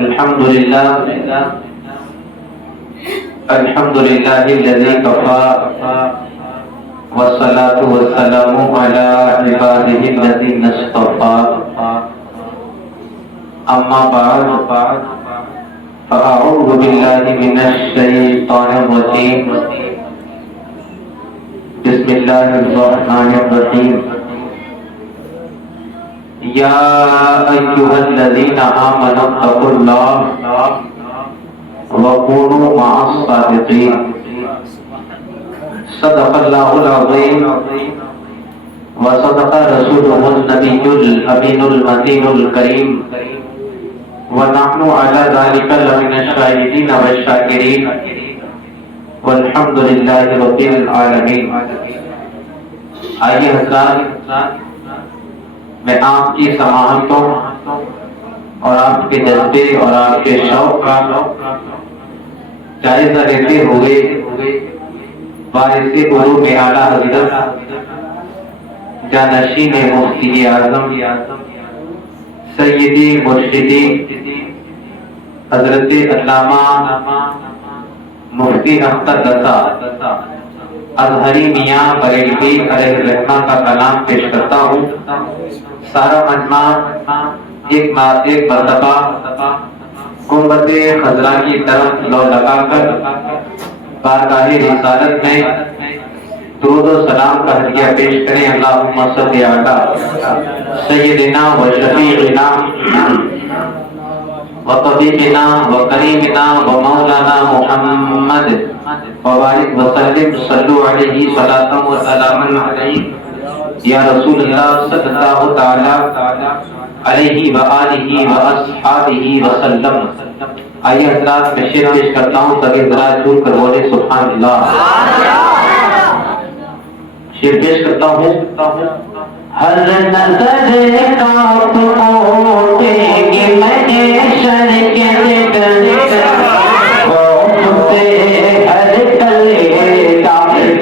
الحمد لله الحمد لله الذي كفى والصلاة والسلام على عباده الذين اصطفى أما بعد فأعوذ بالله من الشيطان الرجيم بسم الله الرحمن الرحيم يا أيها الذين آمنوا اتقوا الله وكونوا مع الصادقين صدق الله العظيم وصدق رسوله النبي الأمين المتين الكريم ونحن على ذلك لمن الشاهدين والشاكرين والحمد لله رب العالمين. آئیے حضرات، میں آپ کی سماحتوں اور آپ کے جذبے اور آپ کے شوق کا جائزہ لیتے ہوئے وارث علوم اعلیٰ حضرت جانشین مفتی اعظم سیدی مرشدی حضرت علامہ مفتی اختر رضا اظہری میاں بریلوی علیہ الرحمہ کا کلام پیش کرتا ہوں. سارا مجمع ایک مرتبہ گنبد خضرا کی طرف لو لگا کر بارگاہ رسالت میں درود و سلام کا ہدیہ پیش کریں. اللہم صلی علی سیدنا و شفیعنا و طبیبنا و کریمنا و مولانا محمد وبارک وسلم صلو علیہ صلاۃ و سلام علیہ یا رسول اللہ صلی اللہ تعالی علیہ وآلہ واصحابہ وسلم. آئیے حضرات، میں شعر پیش کرتا ہوں تاکہ حضرات جھوم کر بولے سبحان اللہ. شعر پیش کرتا ہوں. ہر نظر کا پوتے کہ میں شر کے ہر کلے کا پہلے جانے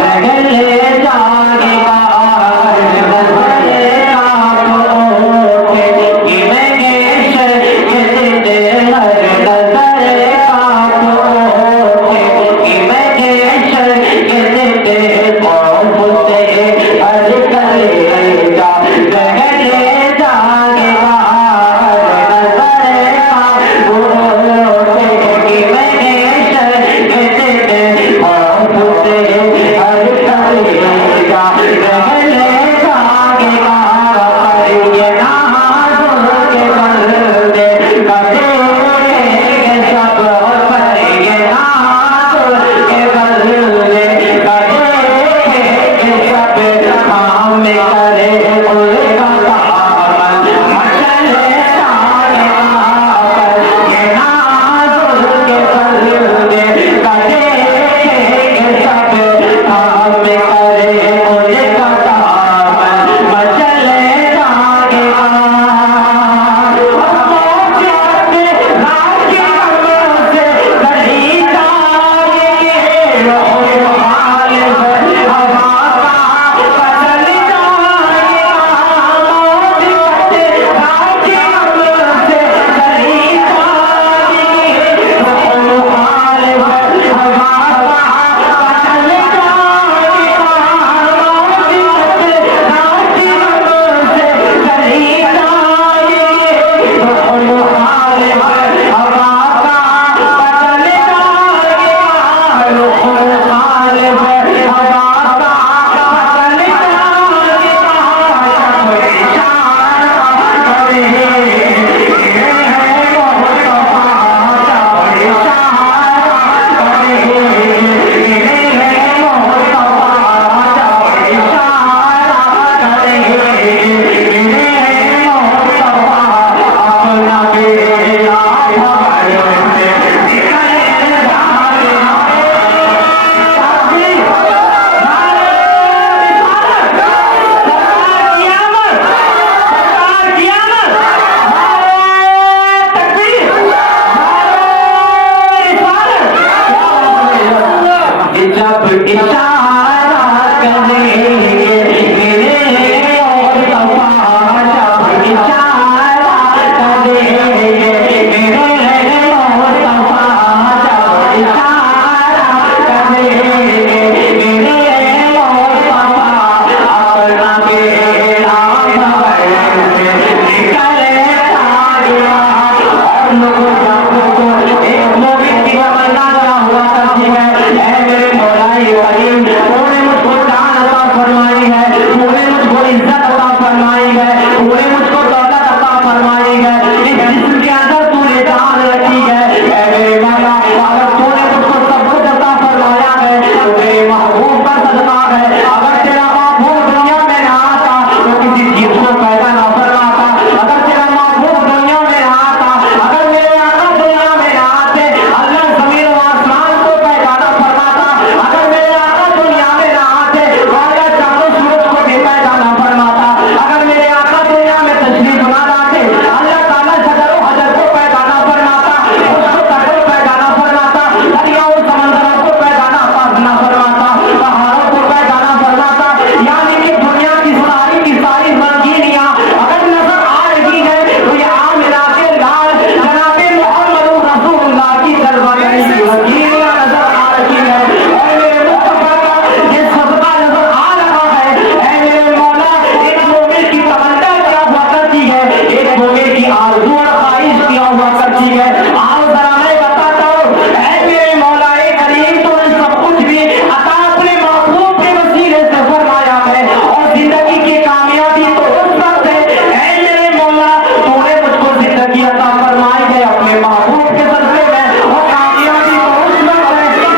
तरक्की अता फरमाई है अपने महबूब के सदके में, और कामयाबी बहुत है,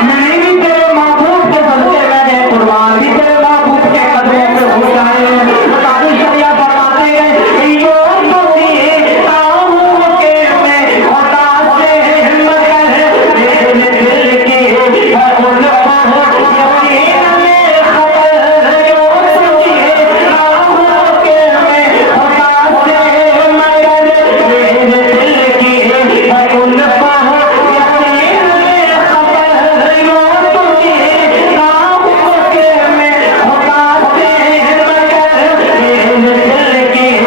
मिली भी तेरे महबूब के सदके में है, कुर्बान भी तेरे महबूब के कदमों पे हो जाए। काजी शरिया फरमाते हैं यो तुझे ताऊ के में होता से मगर दिल की उन यकीन में खबर यो तुझे ताऊ के में होता से मगर दिल की उन यकीन में खबर यो तुझे ताऊ के में होता से मगर दिल की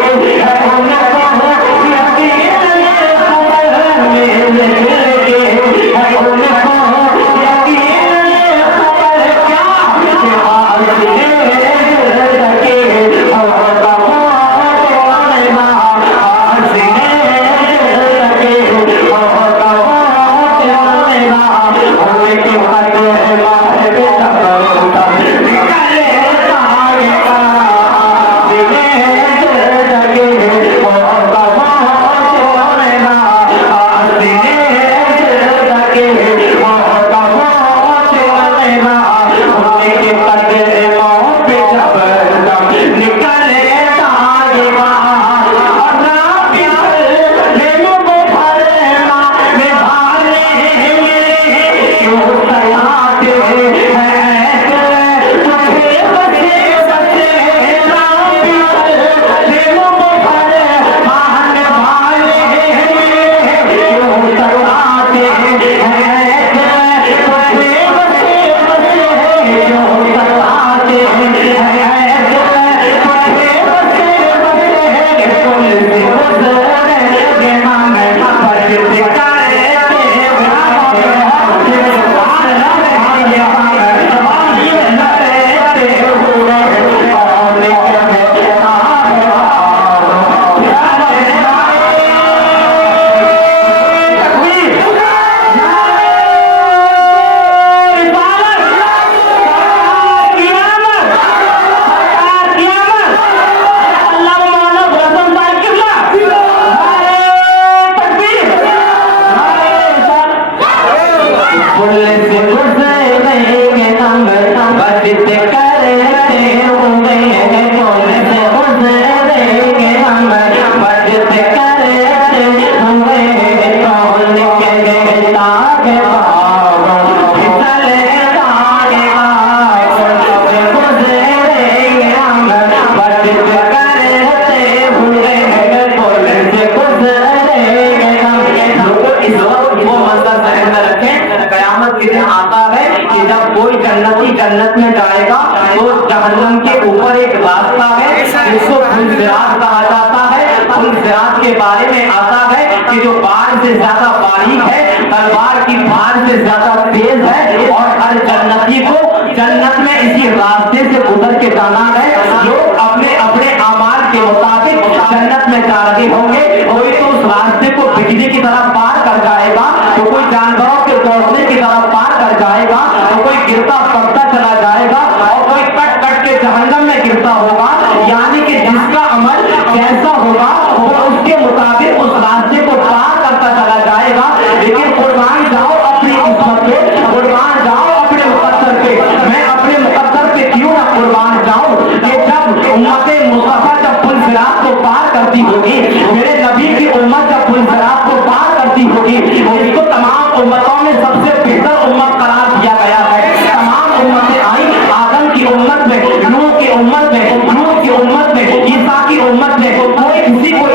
जन्नत में जाएगा तो जहन्नम के ऊपर एक रास्ता है जिसको फुलसिरात कहा जाता है। फुलसिरात के बारे में आता है कि जो बाढ़ से ज्यादा बारीक है, तलवार की धार से ज्यादा तेज है, और हर जन्नती को जन्नत में इसी रास्ते से गुजर के जाना है। लोग अपने अपने आमाल के मुताबिक जन्नत में जा रहे होंगे, कोई तो उस रास्ते को बिजली की तरह पार कर जाएगा, तो कोई जानवरों के दौड़ने की तरह पार कर जाएगा, तो कोई गिरता पड़ता चला जाएगा, और कोई कट कट के जहन्नम में गिरता होगा। यानी कि जिसका अमल कैसा होगा वो उसके मुताबिक उस रास्ते को पार करता चला जाएगा। लेकिन कुर्बान जाओ अपनी किस्मत पे, कुर्बान जाओ अपने मुकद्दर पे। मैं अपने मुकद्दर पे क्यों ना कुर्बान जाऊं कि जब उम्मते मुस्तफा जब फुलसिरात को पार करती होगी, मेरे नबी की उम्मत जब फुलसिरात को पार करती होगी, इसको तमाम उम्मतों में सबसे बेहतर उम्मत करार दिया गया है। तमाम उम्मतें आई, आदम की उम्मत में, नूह की उम्मत में, नूह की उम्मत में, ईसा की उम्मत में, कोई किसी को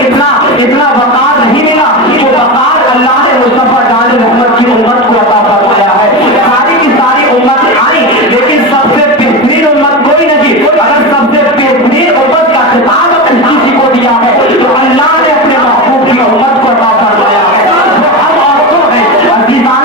इतना वक़ार नहीं मिला जो वक़ार अल्लाह ने मुस्तफा जान मोहम्मद की उम्मत को अता फरमाया है। सारी की सारी उम्मतें आई, लेकिन सबसे बेहतरीन उम्मत कोई नहीं। अगर सबसे बेहतरीन उम्मत का खिताब किसी को दिया है तो अल्लाह ने अपने महबूब की उम्मत को अता फरमाया है। हम और तो है अज़ीज़ान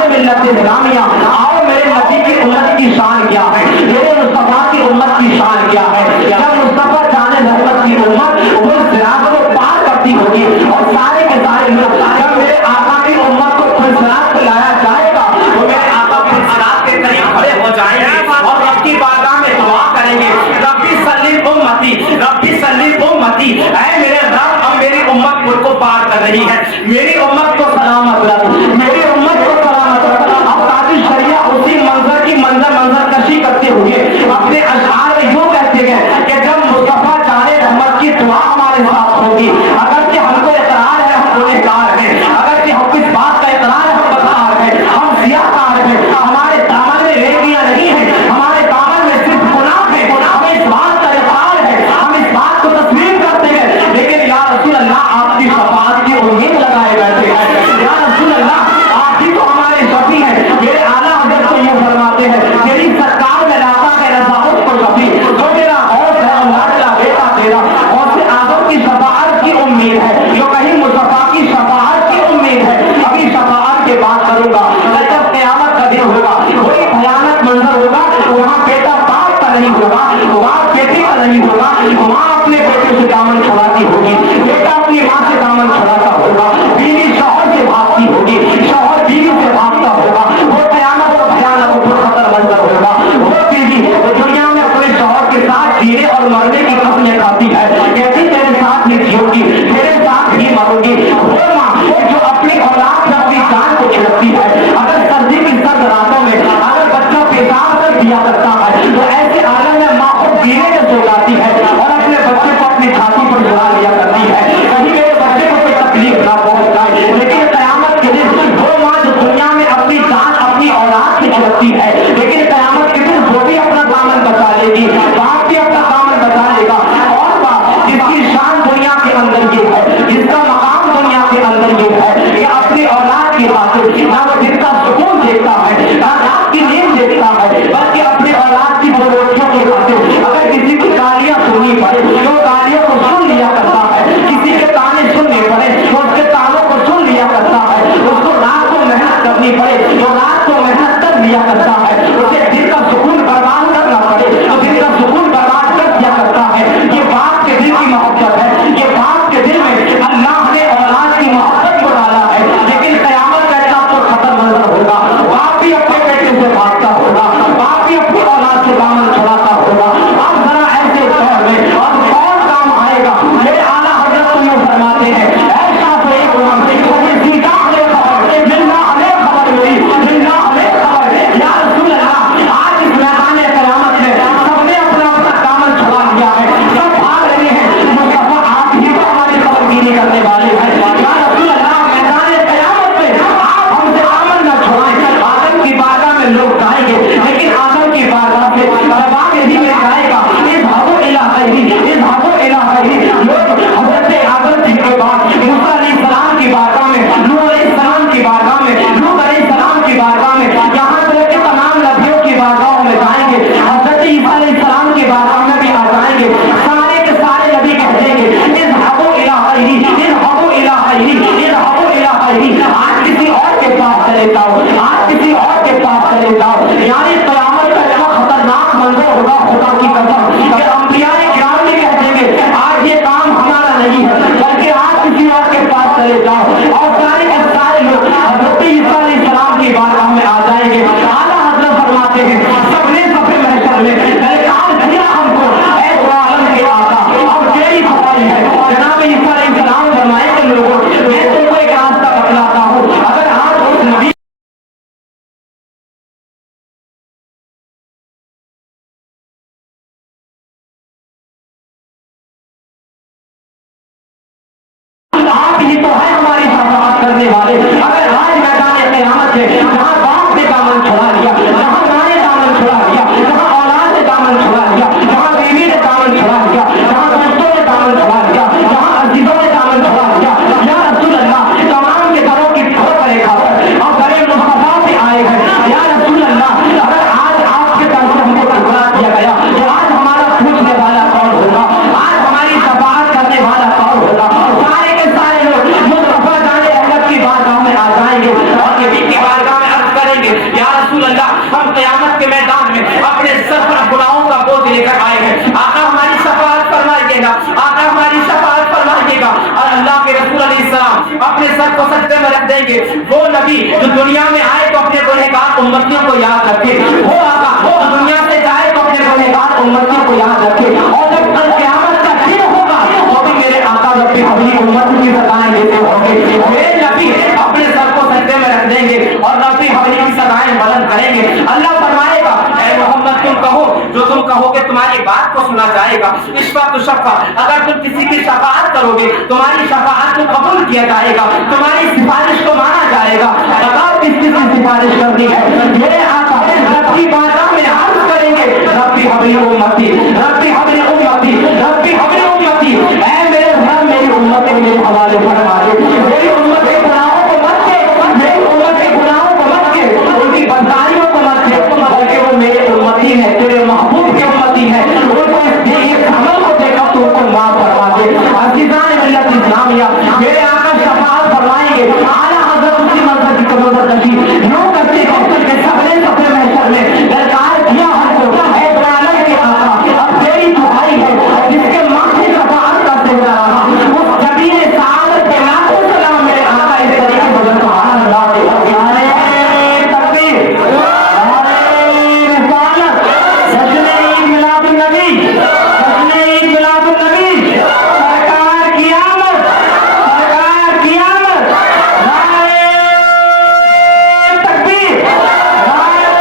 नहीं है। मेरी उम्मत को सलामत रख, मेरी उम्मत को सलामत रख। अब काजी शरिया उसी मंजर की मंजर कशी करते हुए अपने अशआर में यूं कहते हैं कि जब मुस्तफा जाने रहमत की दुआ हमारे साथ होगी, अगर कि हमको इकरार है हम गुनहगार हैं, अगर कि हम इस बात का इकरार है हम बदकार हैं, हम ज़ियाकार हैं, हमारे दामन में नेकियां नहीं है, हमारे दामन में सिर्फ गुनाह है, हमें इस बात का इकरार है, हम इस बात को तस्लीम करते हैं, लेकिन या रसूल अल्लाह आपकी शफाअत की उम्मीद लगाए बैठे हैं। या रसूल अल्लाह आप ही तो हमारे शफी हैं। मेरे आला हज़रत तो ये फरमाते हैं तेरी सरकार में लाता है रज़ा उसको शफी, जो मेरा हौस है अल्लाह का बेटा तेरा हौस आज़म की शफाअत की उम्मीद है, जो कहीं मुस्तफा की शफाअत की उम्मीद है। अभी शफाअत की बात करूंगा, जब क़यामत का दिन होगा वही भयानक मंजर होगा, वहाँ बेटा बाप का नहीं होगा, बाप बेटे का नहीं होगा, माँ अपने बेटे से दामन छुड़ाती होगी, बेटा अपनी माँ से दामन छुड़ाता होगा, बीवी शौहर से भागती होगी, शौहर बीवी से भागता होगा। वो क़यामत का भयानक खतर मंजर होगा। वो बीवी दुनिया में अपने शौहर के साथ जीने और मरने की कसमें खाती है, कहती तेरे साथ ही जीऊंगी, तेरे साथ ही मरूंगी। वो माँ जो अपनी औलाद से अपनी जान को छिड़कती है, अगर सर्दी की सर्द रातों में अगर बच्चा पेशाब कर दिया करता है तो ऐसे आलम में माँ को पीने में सो जाती है और अपने बच्चे को अपनी छाती पर जुड़ा लिया करती है, कहीं मेरे बच्चे को कोई तकलीफ ना पहुंच जाए। लेकिन क़यामत के दिन वो माँ जो दुनिया में अपनी जान अपनी औलाद की छिड़कती है, लेकिन क़यामत के दिन वो भी अपना दामन बचा लेगी, बाप भी अपना दामन बचा लेगा। और बाप जिसकी शान दुनिया के अंदर ये है, जिसका मकाम दुनिया के अंदर ये है, ये अपनी औलाद की खातिर ना वो जिसका सुकून देखता है, ना रात की नींद देखता है, बल्कि अपनी औलाद की बरोटियों की खातिर अगर किसी की गालियां सुननी पड़े तो गालियों को सुन लिया करता है, किसी के ताने सुनने पड़े तो उसके तानों को सुन लिया करता है, उसको रात को मेहनत करनी पड़े तो रात को मेहनत कर लिया करता है, उसे दिन का सुकून बर्बाद करना पड़े तो दिन का सुकून बर्बाद कर दिया करता है। ये बाप के दिल की मोहब्बत है, ये बाप के दिल में अल्लाह ने औलाद की मोहब्बत को डाला है। लेकिन क़यामत का ऐसा तो खतर मंजर होगा, बाप भी अपने बेटे से भागता होगा, बाप भी अपनी औलाद से दामन छुड़ाता होगा। अब जरा ऐसे दौर में अब कौन काम आएगा? मेरे आला हज़रत तो ये फरमाते हैं ऐसा तो एक उम्म कभी सीधा हमें खबर मिलना हमें खबर मिली मिलना हमें खबर। या रसूल अल्लाह आज इस मैदान क़यामत में सबने अपना अपना दामन छुड़ा लिया है, सब भाग रहे हैं, मुस्तफा आप ही तो हमारी खबरगिरी करने वाले हैं। या रसूल अल्लाह मैदान क़यामत में आप हमसे दामन न छुड़ाएं। आदम की बारगाह में लोग जाएंगे, लेकिन आदम की बारगाह से रवाब यही में जाएगा इज़हाबू इला गैरी, इज़हाबू इला गैरी। लोग हज़रत आदम जी के बाद मूसा अलैहिस्सलाम की बारगाह में, नूह अलैहिस्सलाम की बारगाह में, लूत अलैहिस्सलाम की बारगाह में, यहाँ तक कि तमाम नबियों की बारगाहों में जाएंगे, हज़रत ईसा अलैहिस्सलाम की बारगाह में भी आ जाएंगे। सारे के सारे नबी कह देंगे इज़हाबू इला गैरी, इज़हाबू इला गैरी, इज़हाबू इला गैरी। आज किसी और के पास चले जाओ, आज किसी और के पास चले जाओ। यानी क़यामत का ऐसा खतरनाक मंजर होगा खुदा की कसम कि अंबियाए किराम भी कह देंगे आज ये काम हमारा नहीं है, बल्कि आज किसी और के पास चले जाओ। और सारे के सारे लोग हज़रत ईसा अलैहिस्सलाम की बारगाह में आ जाएंगे। आला हज़रत फरमाते हैं सबने सफे महशर में काम दिया हमको ऐ दो आलम के आका। अब तेरी सफाई है जनाब ईसा अलैहिस्सलाम फरमाए कि लोगों मैं तुमको एक रास्ता बतलाता हूँ, अगर आज उस नबी आप ही तो है हमारी शफाअत करने वाले। अगर आज मैदान क़यामत में जहाँ बाप ने दामन छुड़ा लिया, जहाँ माँ ने दामन छुड़ा लिया, जहाँ औलाद ने दामन छुड़ा लिया, जहाँ बीवी ने दामन छुड़ा लिया, जहाँ दोस्तों ने दामन छुड़ा लिया, जहाँ अजीजों ने दामन छुड़ा लिया, या रसूल अल्लाह तमाम के घरों की ठोकर खबर और घरे मुस्तफा से आए हैं। या रसूल अल्लाह अगर आज आपके तरफ से हमको ठुकरा दिया गया तो आज हमारा पूछने वाला कौन होगा, आज हमारी शफाअत करने वाला कौन होगा? सारे के सारे लोग मुस्तफा जाने रहमत की बारगाह में आ जाएंगे और नबी की बारगाह में अर्ज करेंगे या रसूल अल्लाह हम क़यामत के मैदान में अपने सर पर गुनाहों का बोझ लेकर आए हैं, आका हमारी शफाअत फरमाइएगा, आका हमारी शफाअत फरमाइएगा। और अल्लाह के रसूल अलैहिस्सलाम अपने सर को सजदे में रख देंगे। वो नबी जो दुनिया में आए तो अपने गुनहगार उम्मतियों को याद रखे, वो आका वो दुनिया से जाए तो अपने गुनहगार उम्मतियों को याद रखे। और जब कल क़यामत का दिन होगा तो भी मेरे आका रब्बी अपनी उम्मत की सताएं लेते होंगे। फरमाएंगे, हे नबी अपने सर को सजदे में रख देंगे और रब्बी हबली की सदाएं बुलंद करेंगे। अल्लाह फरमाएगा, ऐ मोहम्मद तुम कहो, जो तुम कहोगे तुम्हारी बात को सुना जाएगा। इस वक्त शफ़ा, अगर तुम किसी की शफाअत करोगे, तुम्हारी शफाअत को कबूल किया जाएगा, तुम्हारी सिफारिश को माना जाएगा। बताओ किसकी सिफारिश करनी है? ये आका रब्बी बारगाह में अर्ज करेंगे, रब्बी हबली उम्मती, रब्बी हबली उम्मती, रब्बी हबली उम्मती। ऐ मेरे रब मेरी उम्मत को मेरे हवाले फरमा दे, मेरी उम्मत के गुनाहों को मत दे, मेरी उम्मत के गुनाहों को मत दे, उनकी बदकारियों को मत दे, बल्कि वो मेरे उम्मती है, तेरे महबूब के उम्मती है। उनको इस अमल को देखा तो उनको माफ फरमा दे। अज़ीज़ान मिल्लत इस्लामिया, मेरे आका शफाअत फरमाएंगे, आला हज़रत उसी मंज़र की कबूल नसीब यूं करते हैं कि सबने सबने महशर में दरकार किया हमको, ऐ आलम के आका अब तेरी दुआई है जिसके माथे शफाअत का सेहरा रहा, उस जबीन सादत के लाखों सलाम मेरे आका इस तरीके से बोले सुभान अल्लाह, नारे तकबीर, नारे रिसालत, जश्न ईद मिलादुन नबी, जश्न ईद मिलादुन नबी, सरकार की आमद, सरकार की आमद, नारे तकबीर, नारे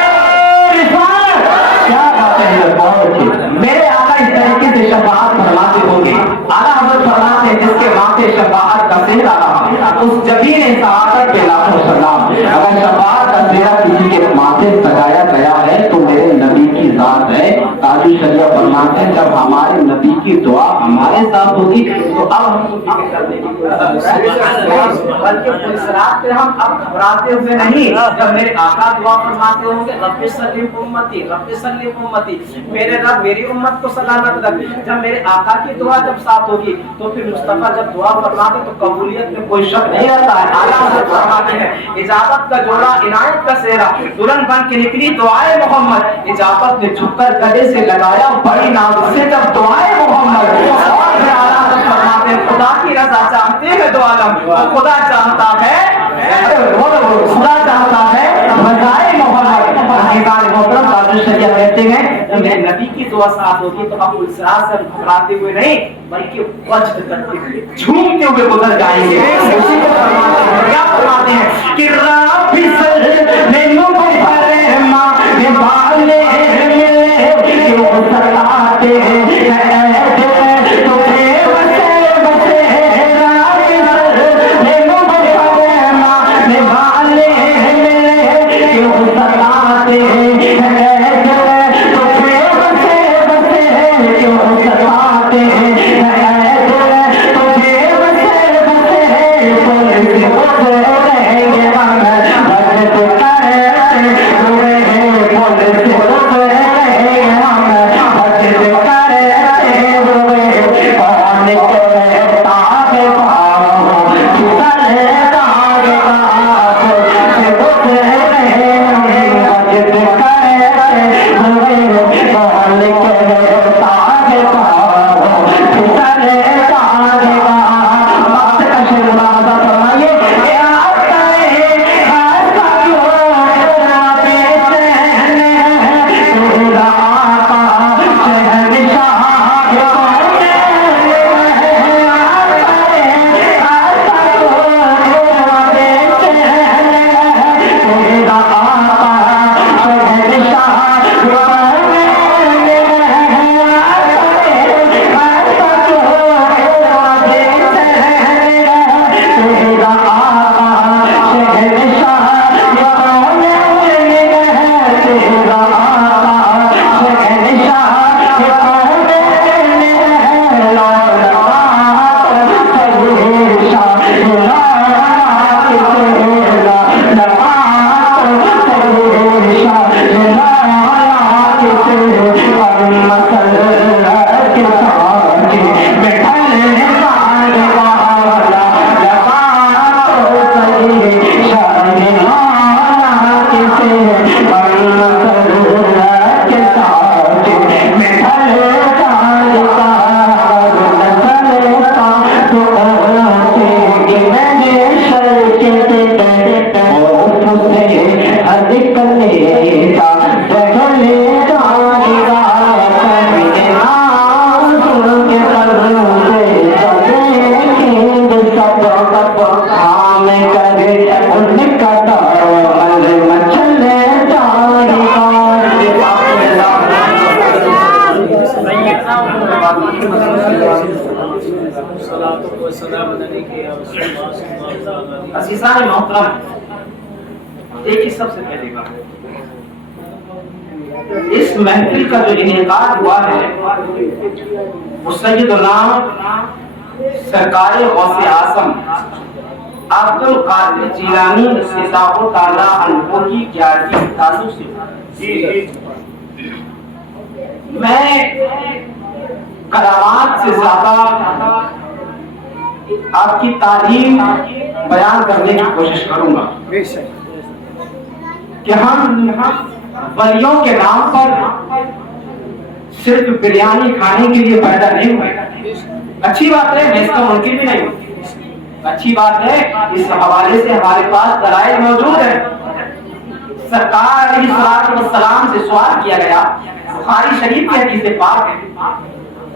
रिसालत। क्या बातें हैं, बहुत अच्छी। मेरे आका इस तरीके से शफाअत फरमाते होंगे। आला हज़रत फरमाते हैं, जिसके माथे शफाअत का सेहरा रहा, उस जबीन सआदत के लाखों सलाम। अगर शफाअत का सेहरा किसी के माथे सजाया गया है तो मेरे नबी की जात है। काजी शरीफ फरमाते हैं, जब हमारे नबी की दुआ हमारे साथ होगी तो अब हम अब घबराते हुए नहीं, जब मेरे आका दुआ फरमाते होंगे, रब्बि सल्लिम उम्मती, रब्बि सल्लिम उम्मती, मेरे रब मेरी उम्मत को सलामत रख। जब मेरे आका की दुआ जब साथ होगी तो फिर मुस्तफा जब दुआ फरमाते तो कबूलियत में कोई शक नहीं रहता है। आला हज़रत फरमाते हैं, इजाबत का जोड़ा, इनायत का सेहरा, दुल्हन बन के निकली दुआए मोहम्मद, इजाबत ने झुककर गले से लगाया बड़ी नाज से जब दुआए मोहम्मद। और फिर आला हज़रत फरमाते हैं, खुदा की रज़ा चाहते हैं दो आलम, और खुदा चाहता है, खुदा चाहता है रज़ाए मोहम्मद। मोहतरम काजी शरीफ कहते हैं, मेरे नबी की दुआ साथ होगी तो अब इसरार से घबराते हुए नहीं, बल्कि वज्द करते हुए, झूमते हुए गुजर जाएंगे। उसी को फरमाते हैं, क्या फरमाते हैं कि रब्बी सल्लिम फरमा के बाले में क्यों सलाते हैं तो बसे बसे रब्बी सल्लिम फरमा के बाले में क्यों सलाते हैं तो बसे बसे क्यों सलाते हैं तो बसे बसे लगे उनका दामन मचलने जाएगा। अज़ीज़ान मोहतरम, देखिए सबसे पहले बात, इस महफिल का जो इनेकाद हुआ है वो सैयदुना सरकार गौसे आज़म अब्दुल कादिर जिलानी रज़ियल्लाहु ताला अन्हु की 11वीं ताज़ु से। मैं करामात से ज्यादा आपकी तारीफ बयान करने की कोशिश करूंगा कि हम वलियों के नाम पर सिर्फ बिरयानी खाने के लिए पैदा नहीं हुए। अच्छी बात है, मैं इसका मुनकिर भी नहीं हूँ, अच्छी बात है। इस हवाले से हमारे पास दलाइल मौजूद है। सरकार अलैहिस्सलाम से सवाल किया गया, बुखारी शरीफ की हदीस पाक है,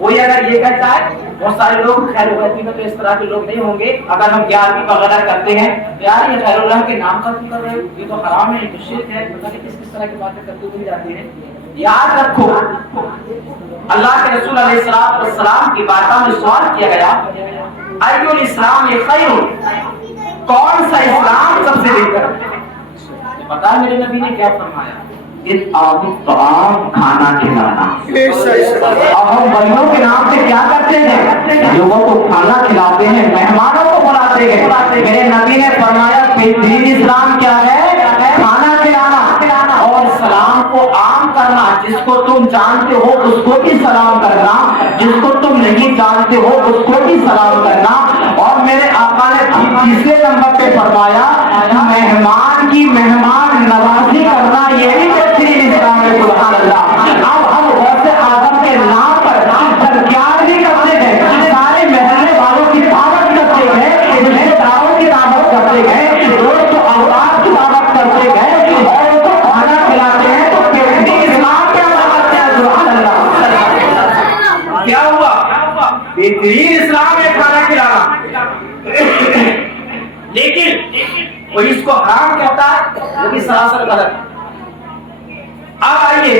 कोई अगर ये कहता है, बहुत सारे लोग खैरुल्लाह में तो इस तरह के लोग नहीं होंगे, अगर हम 11वीं वगैरह करते हैं यार ये खैरुल्लाह के नाम का क्यों कर रहे हो, ये तो हराम है, ये तो शिर्क है, पता नहीं किस तरह की बातें करते हुए जाते हैं। याद रखो, अल्लाह के रसूल अलैहिस्सलाम की बातों में सवाल किया गया, अय्युल इस्लाम खैरुन, कौन सा इस्लाम सबसे बेहतर है? पता है मेरे नबी ने क्या फरमाया? खाना खिलाना। अब हम वलियों के नाम से क्या करते हैं? लोगों को खाना खिलाते हैं, मेहमानों को बुलाते हैं। मेरे नबी ने फरमाया बेहतरीन इस्लाम क्या है? खाना खिलाना और सलाम को आम करना। जिसको तुम जानते हो उसको भी सलाम करना, जिसको तुम नहीं जानते हो उसको भी सलाम करना। और मेरे आका ने तीसरे नंबर पे फरमाया मेहमान की मेहमान नवाजी करना, ये भी बेहतरीन इस्लाम है। सुभान अल्लाह। अब हम गौसे आज़म के नाम पर सरकार भी करते हैं, सारे महल्ले वालों की दावत करते हैं, रिश्तेदारों की दावत करते हैं, दोस्त औलाद की दावत करते हैं और उनको खाना खिलाते हैं। तो बेहतरीन इस्लाम क्या बताते हैं? सुभान अल्लाह। क्या हुआ? बेहतरीन इस्लाम है खाना खिलाना, लेकिन कोई इसको हराम कहता है, वो भी सरासर गलत। अब आइए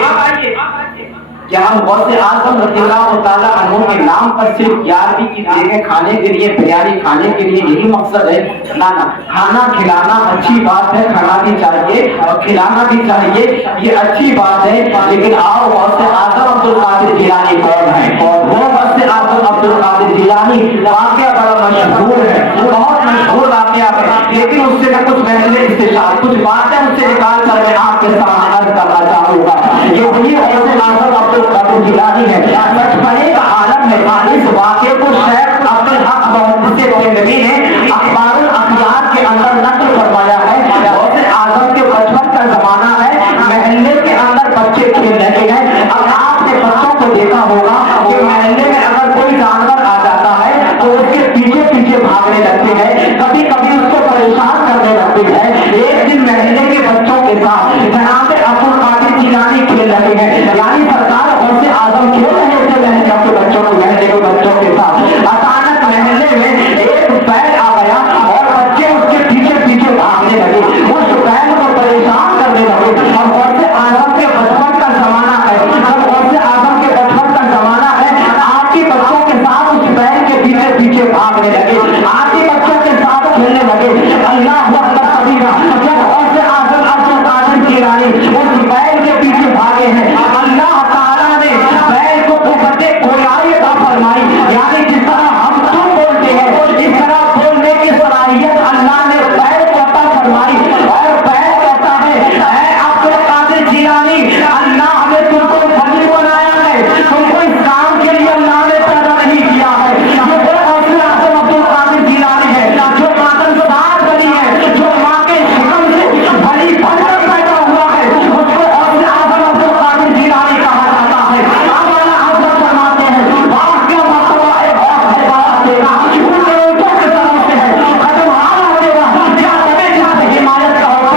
क्या हम गौसे आज़म रज़ियल्लाहु ताला अन्हु के नाम पर सिर्फ 11वीं की जगह खाने के लिए, बिरयानी खाने के लिए यही मकसद है? ना, खाना खिलाना अच्छी बात है, खाना भी चाहिए और खिलाना भी चाहिए, ये अच्छी बात है। लेकिन आओ गौसे आज़म अब्दुल कादिर जिलानी कौन है? और वो गौसे आज़म अब्दुल कादिर जिलानी वाक़या बड़ा मशहूर है, बहुत मशहूर वाक़या है, लेकिन उससे मैं कुछ महले इस्तिशार कुछ बातें उससे निकाल कर मैं आपके सामने अर्ज करना चाहूँगा। ये वही गौसे आज़म अब्दुल कादिर जिलानी है, बचपने का आलम है। इस वाक़े को शेख अब्दुल हक मुहद्दिस देहलवी ने अखबारुल अखबार के अंदर नक़ल फरमाया है। गौसे आज़म के बचपन का जमाना है, महल्ले के अंदर बच्चे खेल रहे हैं। अब आपने बच्चों को देखा होगा कि महल्ले में अगर कोई जानवर आ जाता है तो उसके पीछे पीछे भागने लगते हैं, कभी कभी उसको परेशान करने लगते हैं। एक दिन महल्ले के बच्चों के साथ जनाब अब्दुल कादिर जिलानी खेल रहे हैं, यानी सरकार गौसे आज़म खेल रहे थे महल्ले के बच्चों को, महल्ले के बच्चों के साथ। अचानक महल्ले में एक बैल आ गया और बच्चे उसके पीछे पीछे भागने लगे, उस बैल को परेशान करने लगे। और गौसे आज़म के बचपन का जमाना है, जब गौसे आज़म के बचपन का जमाना है, आपके बच्चों के साथ उस बैल के पीछे पीछे भागने लगे, आपके बच्चों के साथ खेलने लगे। अल्लाह अकबर कबीरा। जब गौसे आज़म अब्दुल कादिर जिलानी उस बैल के पीछे भागे हैं, अल्लाह ताला ने बैल को कुव्वते गोयाई अता फरमाई, यानी जिस तरह हम तुम बोलते हैं इस तरह बोलने की सलाहियत अल्लाह ने बैल को अता फरमाई। और बैल कहता है ऐ अब्दुल कादिर जिलानी, अल्लाह ने तुमको वली बनाया है, तुमको इस्लाम के लिए अल्लाह ने पैदा नहीं किया है। जो गौसे आज़म अब्दुल कादिर जिलानी है, जो मातम साथ बनी है, जो माँ के शिकम से बड़ी बनकर पैदा हुआ है, उसको गौसे आज़म अब्दुल कादिर जिलानी कहा जाता है। अब आला हज़रत फरमाते हैं वाह क्या मर्तबा है, बहुत हैबात देगा उन लोगों की तरफ से है, कदम आला देगा क्या लगे जाते हिमायत का होगा।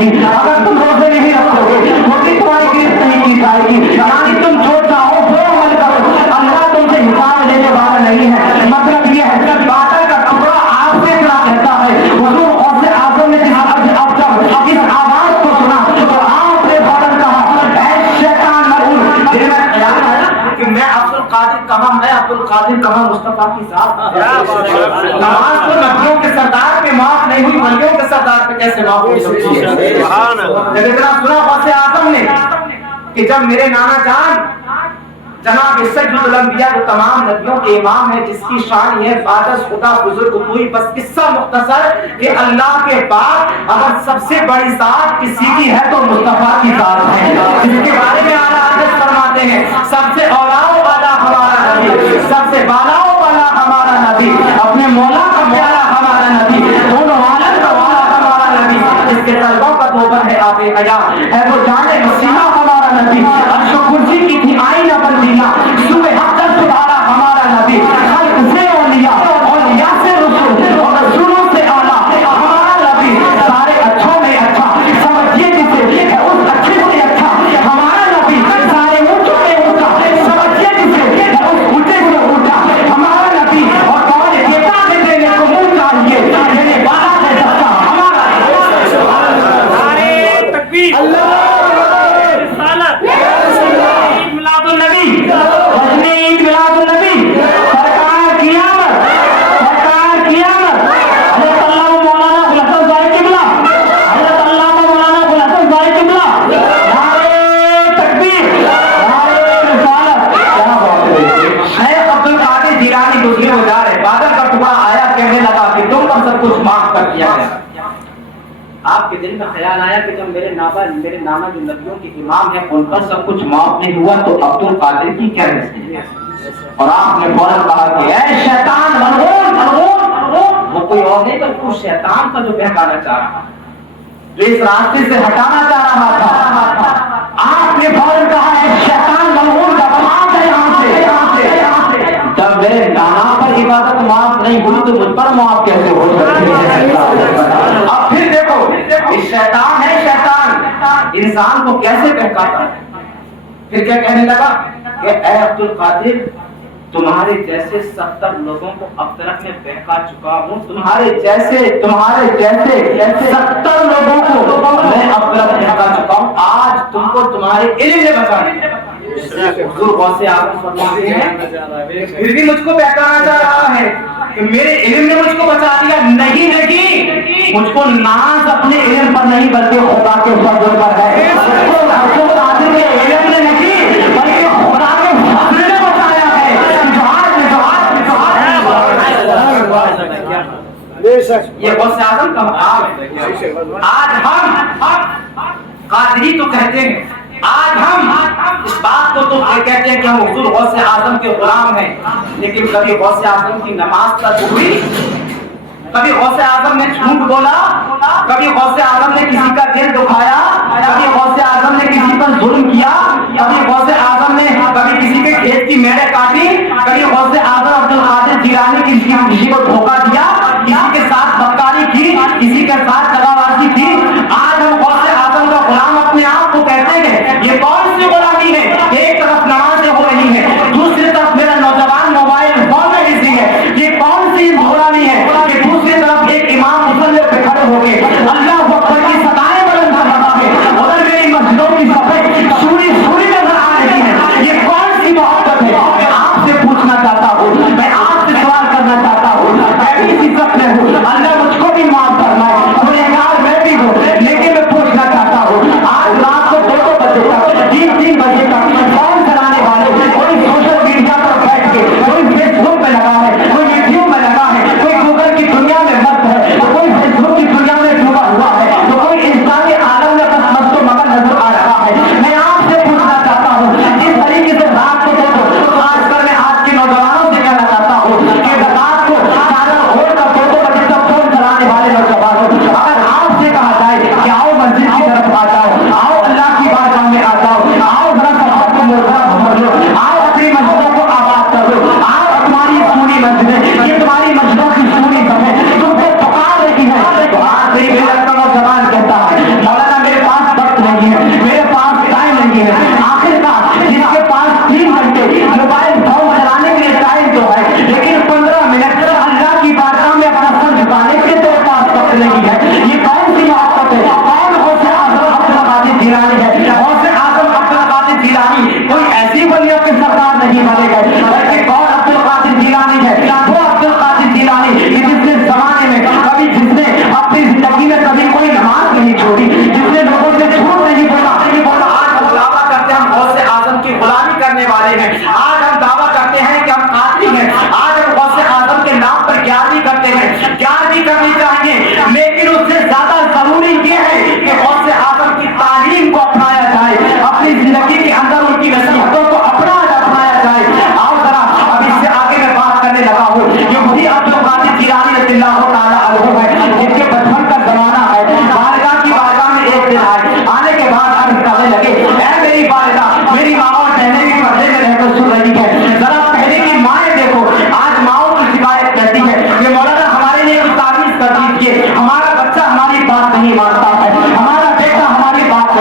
जाएगी। अगर तुम रोजे नहीं रखोगे तो भी तुम्हारी गिरफ्त नहीं की जाएगी। यानी तुम जो चाहो वो अमल करो, अल्लाह तुमसे हिसाब लेने वाला नहीं है। मतलब ये है बादल का टुकड़ा आपसे क्या कहता है, हुजूर गौसे आज़म ने जिस आवाज को सुना तो आपने फौरन कहा ऐ शैतान मलऊन। दिल में ख्याल आया कि मैं अब्दुल कादिर कहाँ, मैं अब्दुल कादिर कहाँ, मुस्तफा की जात। नमाज तो नबियों के सरदार पे माफ नहीं हुई, वलियों के सरदार पे कैसे माफ हो सकती है? लेकिन सुना गौसे आज़म ने कि जब मेरे नाना जान जनाब सैयदुल अंबिया जो तमाम नबियों के इमाम है, जिसकी शान है बादश खुदा बुजुर्ग कोई, बस किस्सा मुख्तसर कि अल्लाह के बाद अगर सबसे बड़ी जात किसी की है तो मुस्तफा की जात है, जिसके बारे में आला हज़रत फरमाते हैं सबसे औलाओ वाला हमारा नबी, सबसे बालाओ वाला हमारा नबी, अपने मौला का प्यारा हमारा नबी, दोनों आलम का वाला हमारा नबी, जिसके तलबों का तोबा है आबे हया है वो जाने मसीहा हमारा नबी, अर्श व कुर्सी की थी आईना बंदिया, सुबह हक़ सुधारा हमारा नबी, खल्क़ से औलिया, औलिया से रसूल और रसूलों से आला हमारा नबी, सारे अच्छों में अच्छा, समझिए जिसे है उस अच्छे से अच्छा हमारा नबी, सारे ऊंचों में ऊंचा, समझिए जिसे है उस ऊंचे से ऊंचा हमारा नबी, और कौन कहता है देने को मुंह चाहिए, देने वाला है सच्चा हमारा तकबीर अल्लाह आपके दिल में ख्याल आया कि जब मेरे नाना जो नबियों के इमाम हैं उन पर सब कुछ माफ नहीं हुआ तो अब्दुल कादिर की क्या नसीब? और आपने फौरन कहा कि ऐ शैतान मलऊन मलऊन, वो कोई और नहीं बल्कि उस शैतान का जो बहकाना चाह रहा, जो इस रास्ते से हटाना चाह रहा था। आपने फौरन कहा ऐ शैतान मलऊन, भाग जा यहाँ से। जब मेरे नाना पर इबादत माफ नहीं हुई तो मुझ पर माफ कैसे हो सकती है? अब फिर देखो शैतान है, शैतान इंसान को कैसे बहकाता है। फिर क्या कहने लगा कि ऐ अब्दुल कादिर, तुम्हारे जैसे 70 लोगों को अब तक मैं बहका चुका हूँ, तुम्हारे जैसे 70 लोगों को मैं अब तक बहका चुका हूँ, आज तुमको तुम्हारे इल्म ने बचा दिया। हुजूर गौसे आज़म फरमाते हैं फिर भी मुझको बहकाना चाह रहा है कि मेरे इल्म ने मुझको बचा दिया। नहीं, मुझको नाज अपने इल्म पर नहीं बल्कि खुदा के फजल पर है। अब्दुल कादिर के इल्म ने नहीं बल्कि खुदा के फजल ने बचाया है। ये गौसे आज़म का मकाम है। आज हम कादरी तो कहते हैं, आज हम इस बात को तो कहते हैं कि हम हुजूर गौसे आज़म के गुलाम हैं, लेकिन कभी गौसे आज़म की नमाज तक हुई, कभी गौसे आज़म ने झूठ बोला, कभी गौसे आज़म ने किसी का दिल दुखाया, कभी गौसे आज़म ने किसी पर जुल्म किया, कभी गौसे आज़म ने कभी किसी के खेत की मेड़े काटी, कभी गौसे आज़म अब्दुल कादिर जिलानी किसी को धोखा दिया, किसी के साथ बदकारी की, किसी के साथ दगाबाजी की। आज हम गौसे आज़म का गुलाम अपने आप को कहते हैं। ये कौन सी गुलामी है? एक तरफ नमाज़ें हो रही है, दूसरी तरफ मेरा नौजवान मोबाइल फोन में बिजी है। ये कौन सी गुलामी है कि दूसरी तरफ एक इमाम मुसल्ले पे खड़े होके अल्लाह अकबर की सदाएं बुलंद कर रहा है, उधर मेरी मस्जिदों की सफाई सूरी नजर आ रही है। ये कौन सी मोहब्बत है? मैं आपसे पूछना चाहता हूँ, मैं आपसे सवाल करना चाहता हूँ, मैं भी इसी सब में हूँ, अल्लाह मुझको भी माफ फरमाए, गुनहगार मैं भी हूँ, लेकिन मैं पूछना चाहता हूँ आज रात को 2 बजे तक 3 बजे तक फोन चलाने वाले कोई सोशल मीडिया पर बैठ के कोई फेसबुक में लगा है, कोई यूट्यूब में लगा है, कोई गूगल की दुनिया में मस्त है, तो कोई फेसबुक की दुनिया में डूबा हुआ है, तो कोई इंसान के आलम में बस मस्त मगन नजर आ रहा है। मैं आपसे पूछना चाहता हूँ जिस तरीके से रात को देखो, तो आजकल मैं आज के नौजवानों से कहना चाहता हूँ कि रात को 2 बजे तक फोन चलाने वाले नौजवानों, अगर आपसे कहा जाए कि आओ मस्जिद की तरफ आ जाओ, आओ अल्लाह की बारगाह में आ जाओ, आओ जरा सलात को मोहतरम समझ लो, आओ अपनी मस्जिदों को आबाद कर लो, आओ तुम्हारी सूनी मस्जिदें, ये तुम्हारी मस्जिदों की सूनी समेत तुमको पुकार रही है, तो आज से नौजवान कहता है मौलाना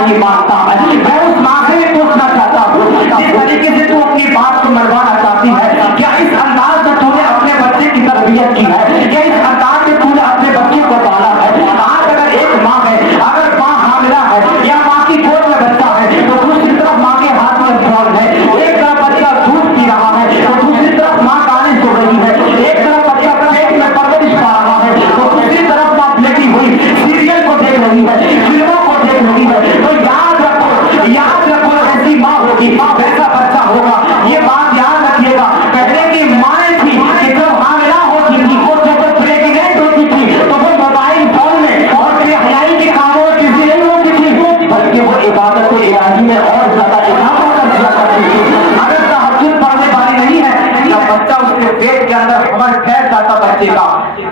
नहीं मानता है। मैं उस माँ से भी पूछना चाहता हूँ, जिस तरीके से तू अपनी बात को मनवाना चाहती है, क्या इस अंदाज से तूने अपने बच्चे की तरबियत की है? क्या इस अंदाज से तूने अपने बच्चे को पाला है? आज अगर एक माँ है, अगर माँ हामिला है या माँ की गोद में बच्चा है, तो दूसरी तरफ माँ के हाथ में फोन है, एक तरफ बच्चा दूध पी रहा है, तो दूसरी तरफ माँ गाने सुन रही है, एक तरफ बच्चा पेट में परवरिश पा रहा है, तो दूसरी तरफ माँ लेटी हुई सीरियल को देख रही है, फिल्मों को देख रही है। तो याद रखो ऐसी माँ होगी वैसा बच्चा होगा। ये बात याद रखिएगा। पहले की माएँ थी कि जब हामिला होती थी, वो जब प्रेग्नेंट होती थी, तो वो मोबाइल फोन में और बेहयाई के कामों में किसी नहीं होती थी, बल्कि वो इबादत इलाही में और ज्यादा इजाफा कर दिया करती थी। अगर तहज्जुद पढ़ने वाली नहीं है, जब बच्चा उसके पेट के अंदर खबर ठहर जाता बच्चे का,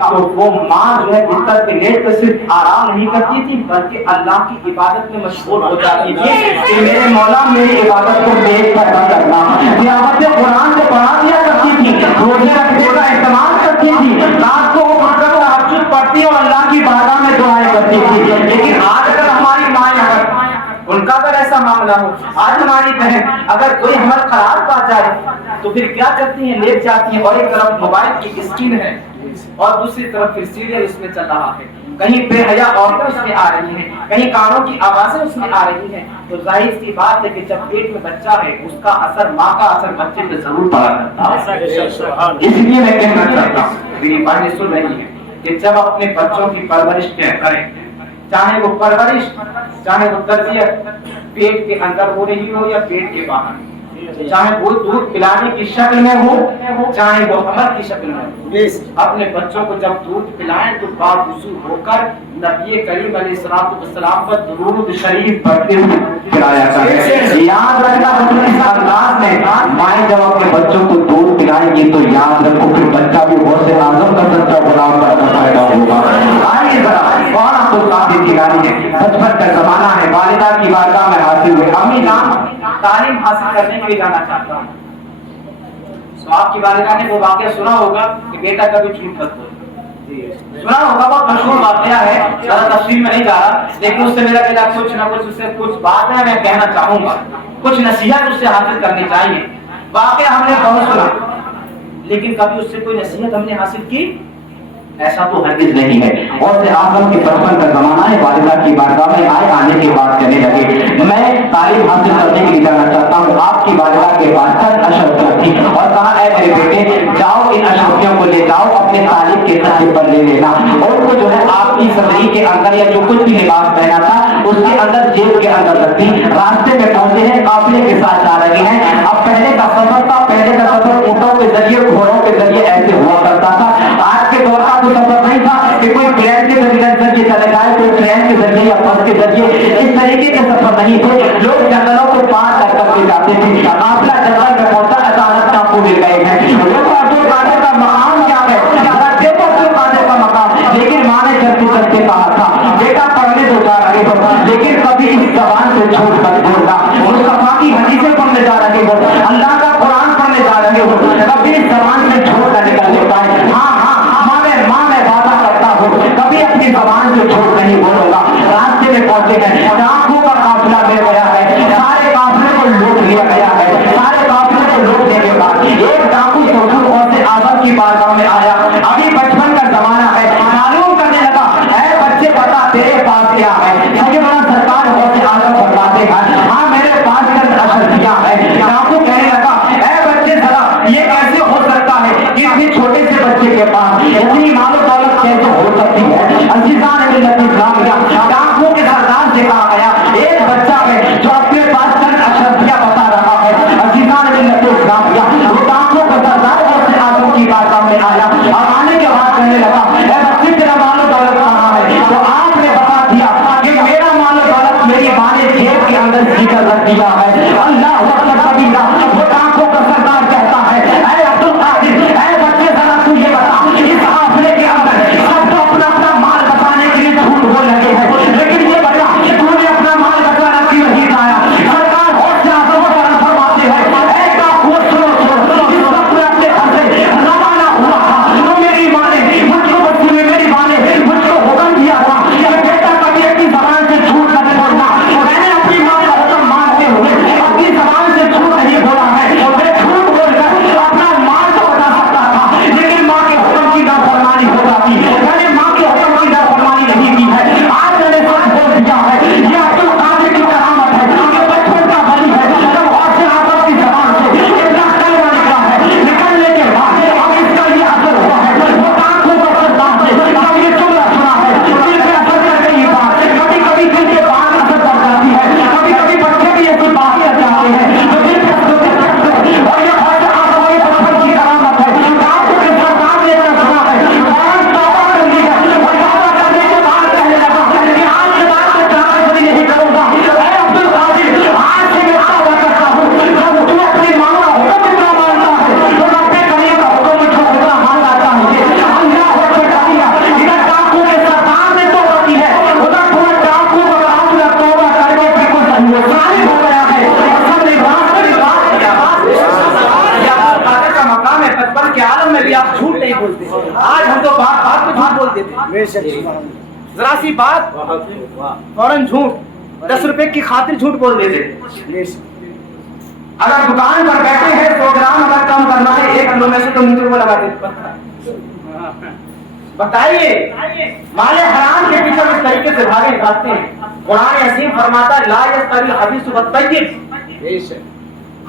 तो वो माँ जो है बिस्तर पे लेट कर सिर्फ आराम नहीं करती थी, बल्कि अल्लाह की इबादत में मशगूल हो जाती थी कि मेरे मौला मेरी इबादत को पेट पैदा करना। तिलावत कुरान को पढ़ा दिया करती थी, रोजे रखने का इस्तेमाल करती थी, रात को वो उठकर तहज्जुद पढ़ती और अल्लाह की बारगाह में दुआएं करती थी। लेकिन आज अगर हमारी माँ उनका अगर ऐसा मामला हो, आज हमारी बहन अगर कोई हमल खराब पा जाए तो फिर क्या करती है, लेट जाती है और एक तरफ मोबाइल की स्क्रीन है और दूसरी तरफ फिर सीरियल उसमें चल रहा है, कहीं बेहया औरतें उसमें आ रही हैं, कहीं कानों की आवाजें उसमें आ रही हैं। तो जाहिर सी बात है कि जब पेट में बच्चा है, उसका असर, माँ का असर बच्चे पे जरूर पड़ा करता है। इसलिए मैं कहना चाहता हूँ, मेरी बातें सुन रही है, कि जब अपने बच्चों की परवरिश करें, चाहे वो परवरिश, चाहे वो तरबियत पेट के अंदर हो रही हो या पेट के बाहर, चाहे वो दूध पिलाने की शक्ल में हो, चाहे वो हमल की शक्ल में हो, अपने बच्चों को जब दूध पिलाएं तो बावजू होकर नबी करीम अलैहिस्सलाम पर दुरूद शरीफ पढ़ते हुए पिलाया करें। याद रखना, इस अंदाज में माएं जब अपने बच्चों को दूध पिलाएंगी तो याद रखो फिर बच्चा भी बहुत से आजम का सच्चा गुलाम पैदा होगा। आइए जरा कौन आपको काफी खिलानी है, बचपन का जमाना है, वालिदा की बारगाह में हासिल हुए, अम्मी जान तालीम हासिल करने के लिए जाना चाहता हूँ, तो आपकी वालिदा ने वो वाकया सुना होगा कि बेटा कभी झूठ मत बोल, सुना होगा, बहुत मशहूर वाकया है, ज्यादा तफसील में नहीं जा रहा, लेकिन उससे मेरा बेटा कुछ ना कुछ, उससे कुछ बात है मैं कहना चाहूंगा, कुछ नसीहत उससे हासिल करनी चाहिए। वाकया हमने बहुत सुना, लेकिन कभी उससे कोई नसीहत हमने हासिल की ऐसा तो हरगिज नहीं है। और से आजम के बचपन का जमाना है, वालिदा की बारगाह में आने के बाद कहने लगे मैं तालीम हासिल करने के लिए जाना चाहता हूँ। आपकी वालिदा के पास 10 अशरफियां थी और कहा है मेरे बेटे जाओ इन अशरफियों को ले जाओ, अपने तालीम के सतह पर ले लेना, और वो जो है आपकी सदरी के अंदर या जो कुछ भी लिबास पहना था उसके अंदर जेब के अंदर रखती। रास्ते में पहुंचे हैं, काफिले के साथ जा रहे हैं। अब पहले का सफर था, पहले का सफर ऊँटों के जरिए, घोड़ों के जरिए ऐसे हुआ करता था। आज के दौर का सफर नहीं था कि कोई प्लेन के जरिए चले जाए, कोई ट्रेन के जरिए या बस के जरिए, इस तरीके के सफर नहीं थे। लोग जंगलों को पार करके जाते थे। काफिला जंगल में पहुंचा, अचानक टापू मिल गए हैं। का मकाम क्या है, का मकाम, लेकिन माँ ने चलते चलते कहा था बेटा पढ़ने दो जा रहे हो, लेकिन कभी इस जबान से छोड़ कर बोलना, मुस्तफा की हदीसें पढ़ने जा रहे हो, अल्लाह का कुरान पढ़ने जा रहे हो, कभी इस जबान से छोड़ कर निकल देता है। हाँ माँ मैं वादा करता हूँ कभी अपनी जबान से छोड़ नहीं बोलूंगा। रास्ते में पहुंचे हैं, लाखों का काफिला मिल गया है, सारे काफिले को लूट लिया गया है। सारे काफिले को लूटने के बाद एक डाकू सोचू और से आजम की बारगाह में आया। अभी बचपन का जमाना है, मालूम करने लगा ऐ बच्चे बता तेरे पास क्या है। सैयदना सरकार और से आजम फरमाते हैं हाँ मेरे पास चंद अशरफियां है। डाकू कहने लगा ऐ बच्चे जरा ये कैसे हो सकता है कि इतने छोटे से बच्चे के पास इतनी मालो दौलत कैसे हो सकती है। अजीजान डाकुओं के सरदार से कहा गया एक बच्चा है जो अपने पास चंद अशरफियां बता रहा है। अजीजान वो डाकुओं का सरदार और से आजम की बारगाह में आया और आने के बाद कहने लगा ऐ बच्चे तेरा मालो दौलत कहाँ है। तो आपने बता दिया कि मेरा मालो दौलत मेरी माँ ने जेब के अंदर जीकर रख दिया है। अल्लाह कबीरा। वो डाकुओं का सरदार कहता है ऐ अब्दुल कादिर ऐ बच्चे जरा तू ये बता इस काफिले के अंदर सब तो अपना अपना माल बताने के लिए झूठ बोल रहे हैं, लेकिन ये बता तूने जरा सी बात फौरन झूठ 10 रुपए की खातिर झूठ बोल देते। अगर दुकान पर बैठे हैं 100 ग्राम अगर कम करना है 1 किलो में से तो नीचे को लगा देते। बताइए माले हराम के पीछे इस तरीके से भागे जाते हैं। कुरान हकीम फरमाता ला यस्तवी हदीस व तय्यब,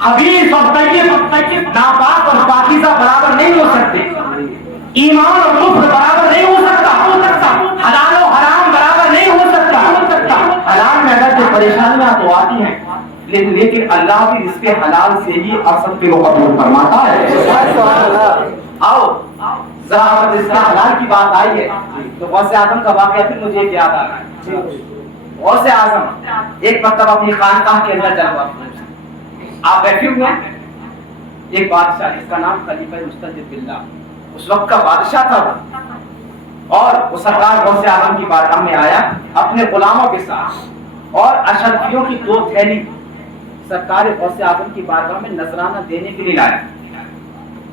हदीस और तय्यब नापाक और पाकीज़ा बराबर नहीं हो सकते। ईमान और कुफ्र बराबर नहीं हो सकता। हलाल और हराम बराबर नहीं हो सकता। हलाल में अगर जो परेशानियां तो आती हैं, लेकिन अल्लाह भी इसके हलाल से ही असद को कबूल फरमाता है। आओ जरा इसका हलाल की बात आई है तो गौसे आजम का वाकया फिर मुझे याद आ रहा है। गौसे आजम एक मरतबा अपनी खानकाह के अंदर चलवा, आप बैठे हुए हैं, एक बादशाह जिसका नाम खलीफा मुस्तजिब बिल्लाह, उस वक्त का बादशाह था और वो सरकार गौसे आजम की बारगाह में आया अपने गुलामों के साथ और अशरफियों की 2 थैली सरकार गौसे आजम की बारगाह में नजराना देने के लिए लाया।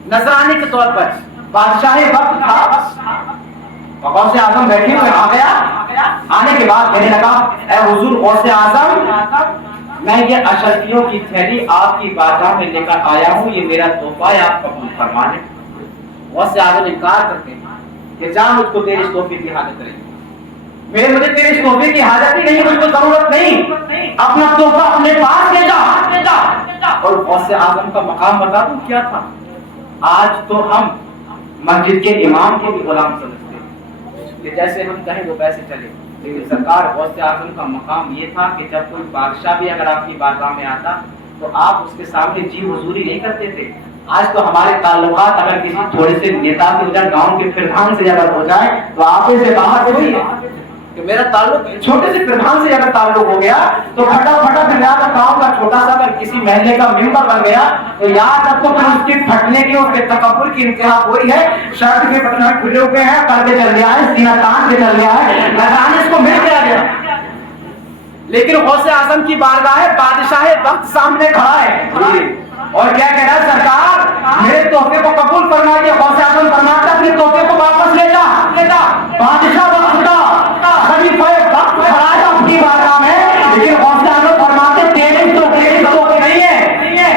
नजराने के तौर पर बादशाह वक्त था, गौसे आजम बैठे हुए आ गया। आने के बाद कहने लगा ऐ हुजूर गौसे आजम, मैं ये अशरफियों की थैली आपकी बारगाह में लेकर आया हूँ, ये मेरा तोहफा है, आप कबूल फरमा लें। गौसे आजम इनकार करते हैं कि जा मुझको तेरे इस तोहफे की हाजत नहीं, मुझे तेरे इस तोहफे की हाजत ही नहीं, मुझको जरूरत नहीं, अपना तोहफा अपने पास ले जा। और गौसे आजम का मकाम बता दूं क्या था? आज तो हम मस्जिद के इमाम को भी गुलाम समझते हैं कि जैसे हम कहें वो वैसे चले, लेकिन सरकार गौसे आजम का मकाम ये था कि जब कोई बादशाह भी अगर आपकी बारगाह में आता तो आप उसके सामने जी हुजूरी नहीं करते थे। आज तो हमारे ताल्लुकात अगर किसी थोड़े से नेता से उधर गांव के प्रधान से अगर हो जाए तो आप से बाहर वही है कि मेरा ताल्लुक छोटे से प्रधान से अगर ताल्लुक हो गया तो फटाफट गांव का छोटा सा अगर किसी महल्ले का मेंबर बन गया तो याद रखो कि उसके फटने की उसके तकब्बुर की इंतहा कोई है, शर्ट के बटन खुले हुए हैं, पर्दे चल गया है, सीना तान के चल गया है, नजराने इसको मिल गया। लेकिन गौसे आजम की बारगाह है, बादशाह वक्त सामने खड़ा है और क्या कह रहा है? सरकार मेरे तोहफे को कबूल फरमाइए। गौसे आजम फरमाता अपने तोहफे को वापस ले जा। बादशाह वक्त का खलीफा वक्त खड़ा है अपनी बारगाह में, लेकिन गौसे आजम फरमाते तेरे तोहफे नहीं है।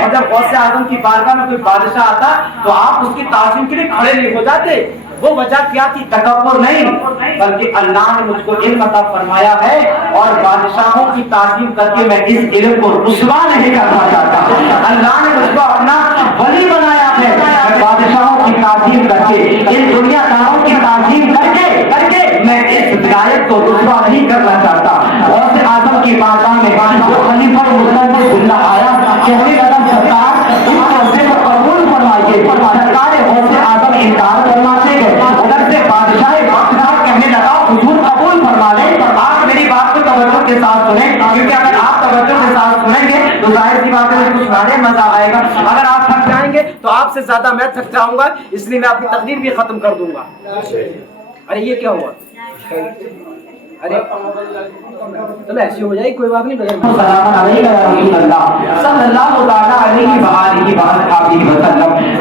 और जब गौसे आजम की बारगाह में कोई बादशाह आता तो आप उसकी ताज़ीम के लिए खड़े नहीं हो जाते। वो वजह क्या थी? तकब्बुर नहीं, बल्कि अल्लाह ने मुझको इल्म अता फरमाया है और बादशाहों की ताज़ीम करके मैं इस इल्म को रुस्वा नहीं करना चाहता। अल्लाह ने मुझको अपना वली बनाया है, मैं बादशाहों की ताज़ीम करके, इन दुनियादारों की ताज़ीम करके मैं इस विलायत को रुस्वा नहीं करना चाहता। गौसे आजम की बारगाह में जो खलीफा मुस्तजिब बिल्लाह आया, कहने लगा सरकार इस तोहफे को कबूल फरमाइए। सरकार गौसे आजम इनकार फरमाते गए। उधर से बादशाह कहने लगा हुजूर कबूल फरमा ले। आप मेरी बात को तवज्जो के साथ सुने, क्योंकि अगर आप तवज्जो के साथ सुनेंगे तो जाहिर सी बात है कुछ ज्यादा मजा आएगा। अगर आप थक जाएंगे तो आपसे ज्यादा मैं थक जाऊंगा, इसलिए मैं अपनी तकरीर भी खत्म कर दूंगा। अरे ये क्या हुआ? अरे चलो ऐसी हो जाएगी, कोई बात नहीं।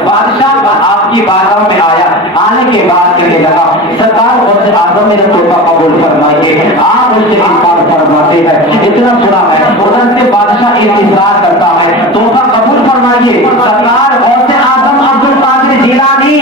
बादशाह आपकी बारगाह में आया, आने के बाद कहने लगा सरकार गौसे आजम मेरा तोहफा कबूल फरमाइए। आप उससे इनकार फरमाते हैं, इतना सुना है। उधर से बादशाह इंतजार करता है, तोहफा कबूल फरमाइए। सरकार गौसे आजम अब्दुल कादिर जिलानी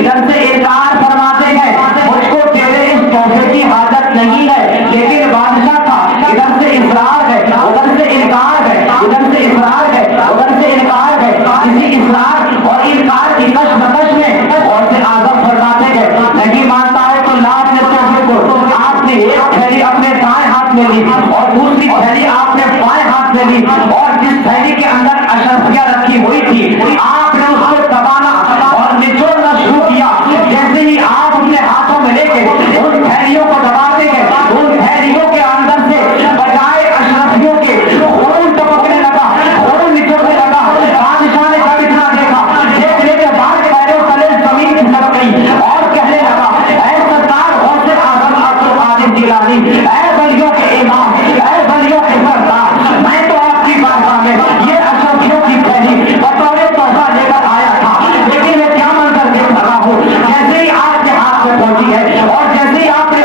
इधर से इनकार फरमाते हैं, मुझको तेरे इस तोहफे की हाजत नहीं है। लेकिन बादशाह था, इधर से इसरार है, उधर से इनकार है, इधर से इसरार है, उधर से इनकार है। इसी इसरार और इनकार की कशमकश में गौसे आजम फरमाते हैं नहीं मानता है तो लाभ ने तोहफे को आपने एक थैली अपने दाएं हाथ में ली और दूसरी थैली आपने बाएं हाथ में ली और जिस थैली के अंदर अशरफियां रखी हुई थी आपने उसको दबाना और निचोड़ना शुरू किया। जैसे ही आप अपने हाथों में लेके उन थैलियों को दबाते गए, उन थैलियों के अंदर से बजाय अशरफियों के खून टपकने लगा, खून निचोड़ने लगा। बादशाह ने कभी इतना देखा, देखने के बाद पैरों तले जमीन खिसक गई और कहने लगा ऐ सरकार गौसे आजम अब्दुल कादिर जिलानी, ऐ वलियों के इमाम, ऐ वलियों के सरदार, मैं तो आपकी बारगाह में ये अशरफियों की थैली बतौर तोहफा लेकर आया था, लेकिन मैं क्या मंजर देख रहा हूँ। जैसे ही आपके हाथ में पहुंची है और जैसे ही आपने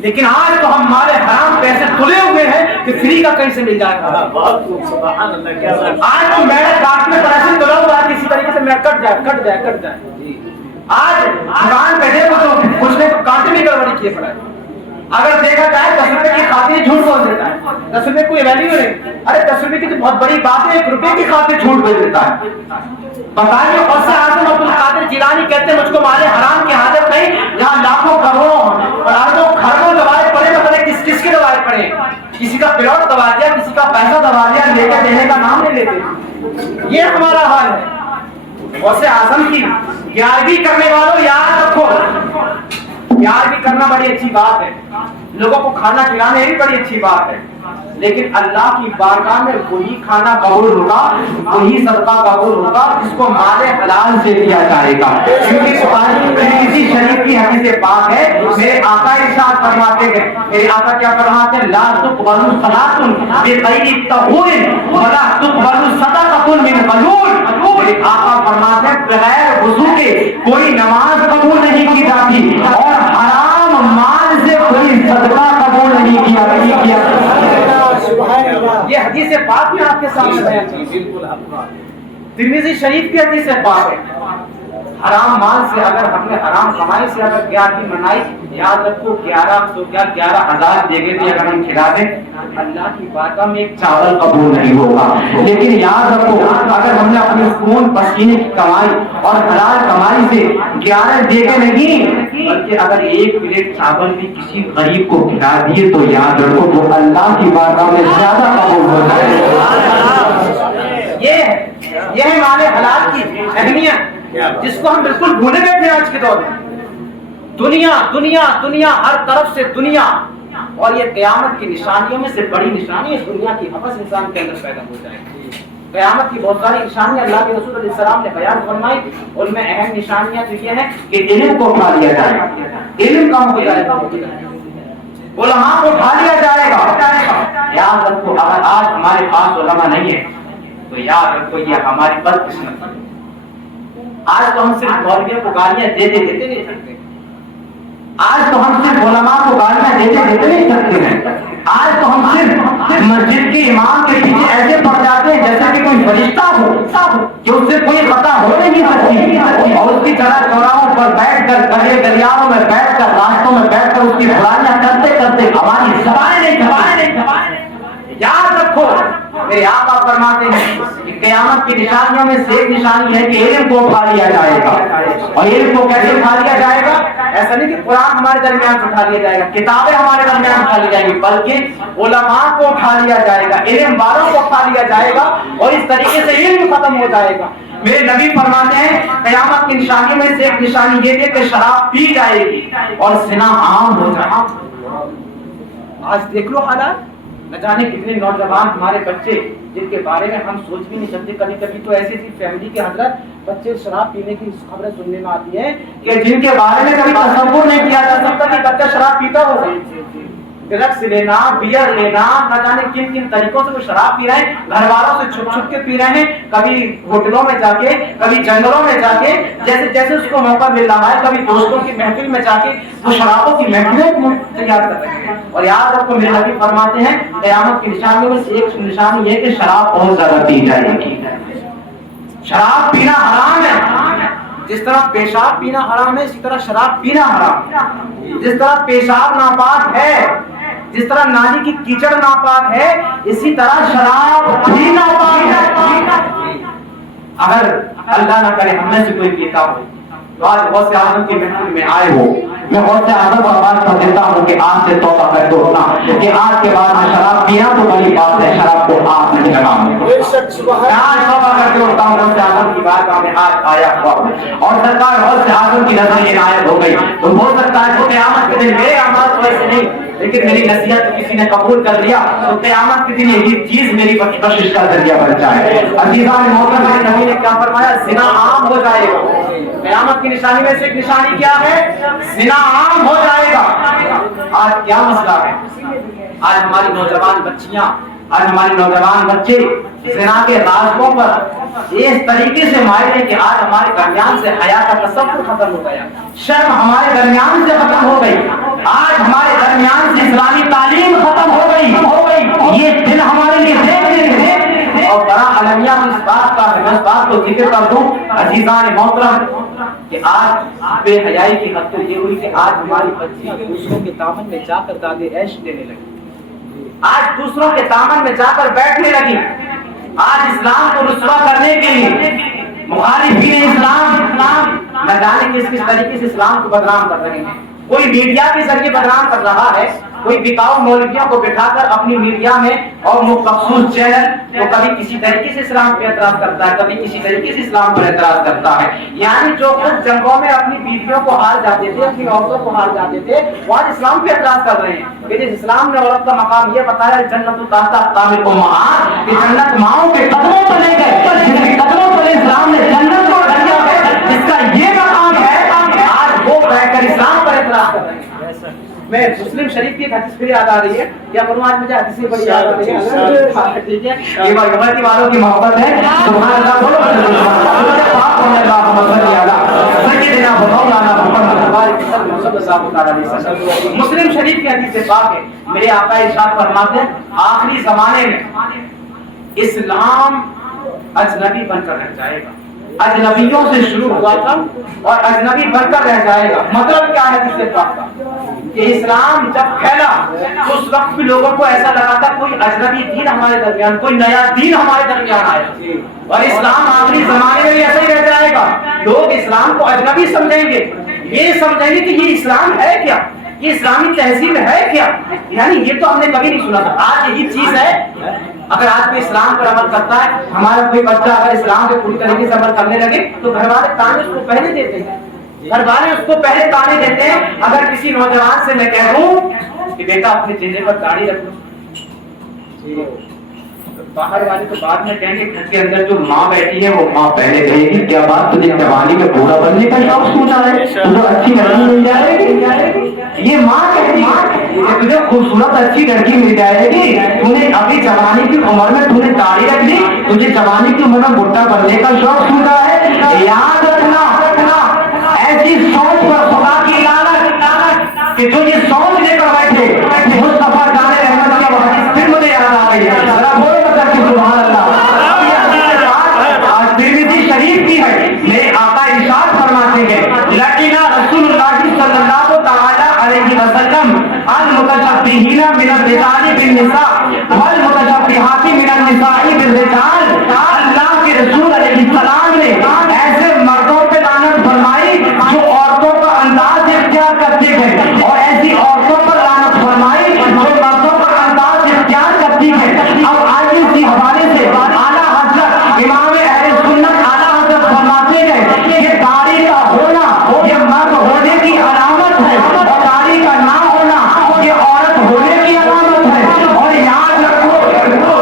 لیکن آج تو ہم مال حرام پیسے تلے ہوئے ہیں کہ فری کا کہیں سے مل جائے گا. آج تو میرے کاٹنے پر ایسے تلا ہوا ہے کسی طریقے سے میرا کٹ جائے. آج دکان پہ دیکھو تو کچھ نے کانٹے بھی گڑبڑی کیے پڑا ہے. اگر دیکھا جائے 10 روپے کی خاطر جھوٹ بول دیتا ہے. 10 روپے کوئی ویلیو نہیں. ارے 10 روپے کی تو بہت بڑی بات ہے, 1 روپے کی خاطر جھوٹ بول دیتا ہے. بتائیے غوث اعظم عبد القادر جیلانی کہتے ہیں مجھ کو مال حرام کی حاجت نہیں, یہاں لاکھوں کروڑوں اربوں خربوں دوائیں پڑے نہ پڑے, کس کے دوائیں پڑے, کسی کا پلاٹ دبا دیا, کسی کا پیسہ دبا دیا, لے کے دینے کا نام نہیں لیتے. یہ ہمارا حال ہے. غوث اعظم کی گیارہویں کرنے والوں یاد رکھو, گیارہویں کرنا بڑی اچھی بات ہے, لوگوں کو کھانا کھلانا بھی بڑی اچھی بات ہے, لیکن اللہ کی بارگاہ میں وہی کھانا قبول ہوگا, وہی صدقہ قبول ہوگا جس کو مال حلال سے دیا جائے گا. کیونکہ ترمذی شریف کی حدیث پاک ہے, میرے آقا ارشاد فرماتے ہیں, میرے آقا کیا فرماتے ہیں, لا تقبل صلاۃ بغیر طہور ولا تقبل صدقۃ من غلول. میرے آقا فرماتے ہیں بغیر وضو کے کوئی نماز قبول نہیں کی جاتی, اور حرام مال سے کوئی صدقہ قبول نہیں کیا. یہ حدیث پاک میں آپ کے سامنے بیان کی, بالکل ترمذی شریف کی حدیث پاک ہے. حرام مال سے اگر ہم نے حرام کمائی سے اگر 11ویں منائی, یاد رکھو 11,000 دیگے بھی اگر ہم کھلا دیں اللہ کی بارگاہ میں ایک چاول قبول نہیں ہوگا. لیکن یاد رکھو اگر ہم نے اپنے خون پسینے کی کمائی اور حلال کمائی سے 11 دیگے نہیں, بلکہ اگر 1 پلیٹ چاول بھی کسی غریب کو کھلا دیے تو یاد رکھو وہ اللہ کی بارگاہ میں زیادہ قبول ہو جائے گا. یہ ہے مال حلال کی اہمیت جس کو ہم بالکل بھولے بیٹھے آج کے دور میں. دنیا دنیا دنیا, ہر طرف سے دنیا, اور یہ قیامت کی نشانیوں میں سے بڑی نشانی ہے دنیا کی حوث انسان کے اندر پیدا ہو جائے گی. قیامت کی بہت ساری نشانیاں اللہ کے رسول علیہ السلام نے بیان فرمائی, ان میں اہم نشانیاں تو یہ ہیں کہ علم کو اٹھا لیا جائے گا, علم کم ہو جائے گا, علماء کو اٹھا لیا جائے گا. یاد رکھو اگر آج ہمارے پاس علماء نہیں ہے تو یاد رکھو یہ ہماری بدقسمتی ہے. آج تو ہم صرف مولویوں کو گالیاں دیتے نہیں سکتے, آج تو ہم صرف علماء کو گالیاں دیتے نہیں سکتے ہیں. آج تو ہم صرف مسجد کے امام کے پیچھے ایسے پڑ جاتے ہیں جیسا کہ کوئی فرشتہ ہو کہ اس سے کوئی خطا ہو نہیں سکتی, اور اس کی طرح چوراہوں پر بیٹھ کر, گلے گلیاوں میں بیٹھ کر, راستوں میں بیٹھ کر اس کی برائیاں کرتے ہماری زبانیں نہیں. یاد رکھو میرے آقا فرماتے ہیں کہ قیامت کی نشانیوں میں سے ایک نشانی ہے کہ علم کو اٹھا لیا جائے گا. اور علم کو کیسے اٹھا لیا جائے گا؟ ایسا نہیں کہ قرآن ہمارے درمیان سے اٹھا لیا جائے گا, کتابیں ہمارے درمیان اٹھا لی جائیں گی, بلکہ علماء کو اٹھا لیا جائے گا, علم والوں کو اٹھا لیا جائے گا, اور اس طریقے سے علم ختم ہو جائے گا. میرے نبی فرماتے ہیں قیامت کی نشانیوں میں سے ایک نشانی یہ ہے کہ شراب پی جائے گی اور زنا عام ہو جائے گا. آج دیکھ لو حالات, نہ جانے کتنے نوجوان ہمارے بچے جن کے بارے میں ہم سوچ بھی نہیں سکتے. کبھی تو ایسی فیملی کے حضرت بچے شراب پینے کی خبریں سننے میں آتی ہیں کہ جن کے بارے میں کبھی تصور نہیں کیا جا سکتا کہ بچہ شراب پیتا ہوگا. ڈرگس لینا, بیئر لینا, نہ جانے کن کن طریقوں سے وہ شراب پی رہے ہیں, گھر والوں سے چھپ کے پی رہے ہیں, کبھی ہوٹلوں میں جا کے, کبھی جنگلوں میں جا کے, جیسے اس کو موقع مل رہا ہے, کبھی دوستوں کی محفل میں جا کے وہ شرابوں کی محفلیں تیار کر رہے ہیں. اور یاد رکھو میرے نبی فرماتے ہیں قیامت کی نشانیوں میں سے ایک نشانی یہ کہ شراب بہت زیادہ پی جائے گی. شراب پینا حرام ہے, جس طرح پیشاب پینا حرام ہے اسی طرح شراب پینا حرام ہے. جس طرح پیشاب ناپاک ہے, جس طرح نالی کی کیچڑ ناپاک ہے, اسی طرح شراب بھی ناپاک ہے. اگر اللہ نہ کرے ہم میں سے کوئی پیتا ہو تو آج غوث اعظم کی محفل میں آئے ہو, میں غوث اعظم کو آواز کر دیتا ہوں کہ آج سے توبہ کر دو نا, کہ آج کے بعد میں شراب پیا تو بڑی بات ہے, شراب کو آپ نہیں لگاؤں. آج توبہ کر کے اٹھتا ہوں غوث اعظم کی بارگاہ میں آج آیا ہوا ہوں, اور سرکار غوث اعظم کی نظر عنایت ہو گئی. تو ہو سکتا ہے کہ قیامت کے دن میرے اعمال تو ایسے نہیں, لیکن میری نصیحت کسی نے قبول کر لیا تو قیامت کے دن یہی چیز میری بخشش کا ذریعہ بن جائے. عزیزان محترم, نبی نے کیا فرمایا, زنا عام ہو جائے گا. قیامت کی نشانی میں سے ایک نشانی کیا ہے, زنا عام ہو جائے گا. آج کیا مسئلہ ہے, آج ہماری نوجوان بچیاں آج ہمارے نوجوان بچے زنا کے راستوں پر اس طریقے سے مائل ہیں کہ آج ہمارے درمیان سے حیا کا تصور ختم ہو گیا، شرم ہمارے درمیان سے ختم ہو گئی، آج ہمارے درمیان سے اسلامی تعلیم ختم ہو گئی، یہ دن ہمارے لیے دیکھ اور بڑا المیہ اس بات کا میں اس بات کو ذکر کر دوں عزیزان محترم کہ آج بے حیائی کی حد تو یہ ہوئی کہ آج ہماری بچیاں دوسروں کے دامن میں جا کر دادے عیش لینے لگی، آج دوسروں کے دامن میں جا کر بیٹھنے لگی، آج اسلام کو رسوا کرنے کے لیے مخالفین اسلام نہ جانے کس کس طریقے سے اسلام کو بدنام کر رہے ہیں، کوئی میڈیا کے ذریعے بدنام کر رہا ہے، کوئی بکاؤ مولویوں کو بٹھا کر اپنی میڈیا میں اور مخصوص چینل تو کبھی کسی طریقے سے اسلام پہ اعتراض کرتا ہے، کبھی کسی طریقے سے اسلام پر اعتراض کرتا ہے، یعنی جو خود جنگوں میں اپنی بیویوں کو ہار جاتے تھے، اپنی عورتوں کو ہار جاتے تھے، وہ آج اسلام پہ اعتراض کر رہے ہیں کہ اسلام نے عورت کا مقام یہ بتایا جنت تحت اقدام الامہات، کہ جنت ماؤں کے قدموں پر لے گئے، جن کے قدموں پر اسلام نے جنت کو ڈھایا ہے، جس کا یہ مقام ہے آج وہ بیٹھ کر اسلام پر اعتراض کر رہے ہیں۔ میں مسلم شریف کی ایک حدیث پھر یاد آ رہی ہے، کیا کروں آج مجھے حدیث سے بڑی یاد آ رہی ہے، ٹھیک ہے، یہ بھگوتی والوں کی محبت ہے، سبحان اللہ بولو، پاک ہونے اللہ صلی اللہ سیدنا مولانا محمد صلی اللہ علیہ وسلم۔ مسلم شریف کی حدیث پاک ہے، میرے آقا ارشاد فرماتے ہیں آخری زمانے میں اسلام اجنبی بن کر رہ جائے گا، اجنبیوں سے شروع ہوا تھا اور اجنبی بن کر رہ جائے گا۔ مطلب کیا ہے حدیث پاک کا کہ اسلام جب پھیلا تو اس وقت بھی لوگوں کو ایسا لگا تھا کوئی اجنبی دین ہمارے درمیان، کوئی نیا دین ہمارے درمیان آیا، اور اسلام آخری زمانے میں بھی ایسا ہی رہ جائے گا، لوگ اسلام کو اجنبی سمجھیں گے، یہ سمجھیں گے کہ یہ اسلام ہے کیا، یہ اسلامی تہذیب ہے کیا، یعنی یہ تو ہم نے کبھی نہیں سنا تھا، آج یہی چیز ہے۔ اگر آج کوئی اسلام پر عمل کرتا ہے، ہمارا کوئی بچہ اگر اسلام پہ پوری طریقے سے عمل کرنے لگے تو گھر والے تانے اس کو پہلے دیتے ہیں، گھر والے اس کو پہلے تانے دیتے ہیں۔ اگر کسی نوجوان سے میں کہہ دوں کہ بیٹا اپنے چہرے پر داڑھی رکھ لو، باہر والے تو بعد میں کہیں گے، گھر کے اندر جو ماں بیٹھی ہے وہ ماں پہلے کہے گی کیا بات تجھے جوانی میں پورا بننے کا شوق سوچا ہے، تجھے اچھی لڑکی مل جائے گی، یہ ماں کہتی ہے تجھے خوبصورت اچھی لڑکی مل جائے گی، تو نے ابھی جوانی کی عمر میں تو نے داڑھی رکھ لی، تجھے جوانی کی عمر میں بڈھا بننے کا شوق سوچا ہے۔ یاد رکھنا ایسی سوچ پر خدا کی لعنت کہ جو یہ سوچ لے کر بیٹھے کہ مصطفیٰ جان رحمت کی وہ حدیث پھر مجھے یاد آ رہی ہے، ذرا بولو مطلب کہ سبحان اللہ۔ آج ترمذی شریف کی ہے، میرے آقا ارشاد فرماتے ہیں لقنا رسول اللہ صلی اللہ تعالی علیہ وسلم المتشبہین من الرجال بالنساء والمتشبہات من النساء بالرجال، اللہ کے رسول علیہ السلام نے ایسے مردوں پہ لعنت فرمائی جو عورتوں کا انداز اختیار کرتے ہیں، اور ایسی عورتوں پر لعنت فرمائی جو مردوں کا انداز اختیار کرتی ہے۔ اب آج اسی حوالے سے اعلیٰ حضرت امام اہل سنت اعلیٰ حضرت فرماتے ہیں کہ داڑھی کا ہونا یہ مرد ہونے کی علامت ہے، اور داڑھی کا نہ ہونا یہ عورت ہونے کی علامت ہے، اور یاد رکھو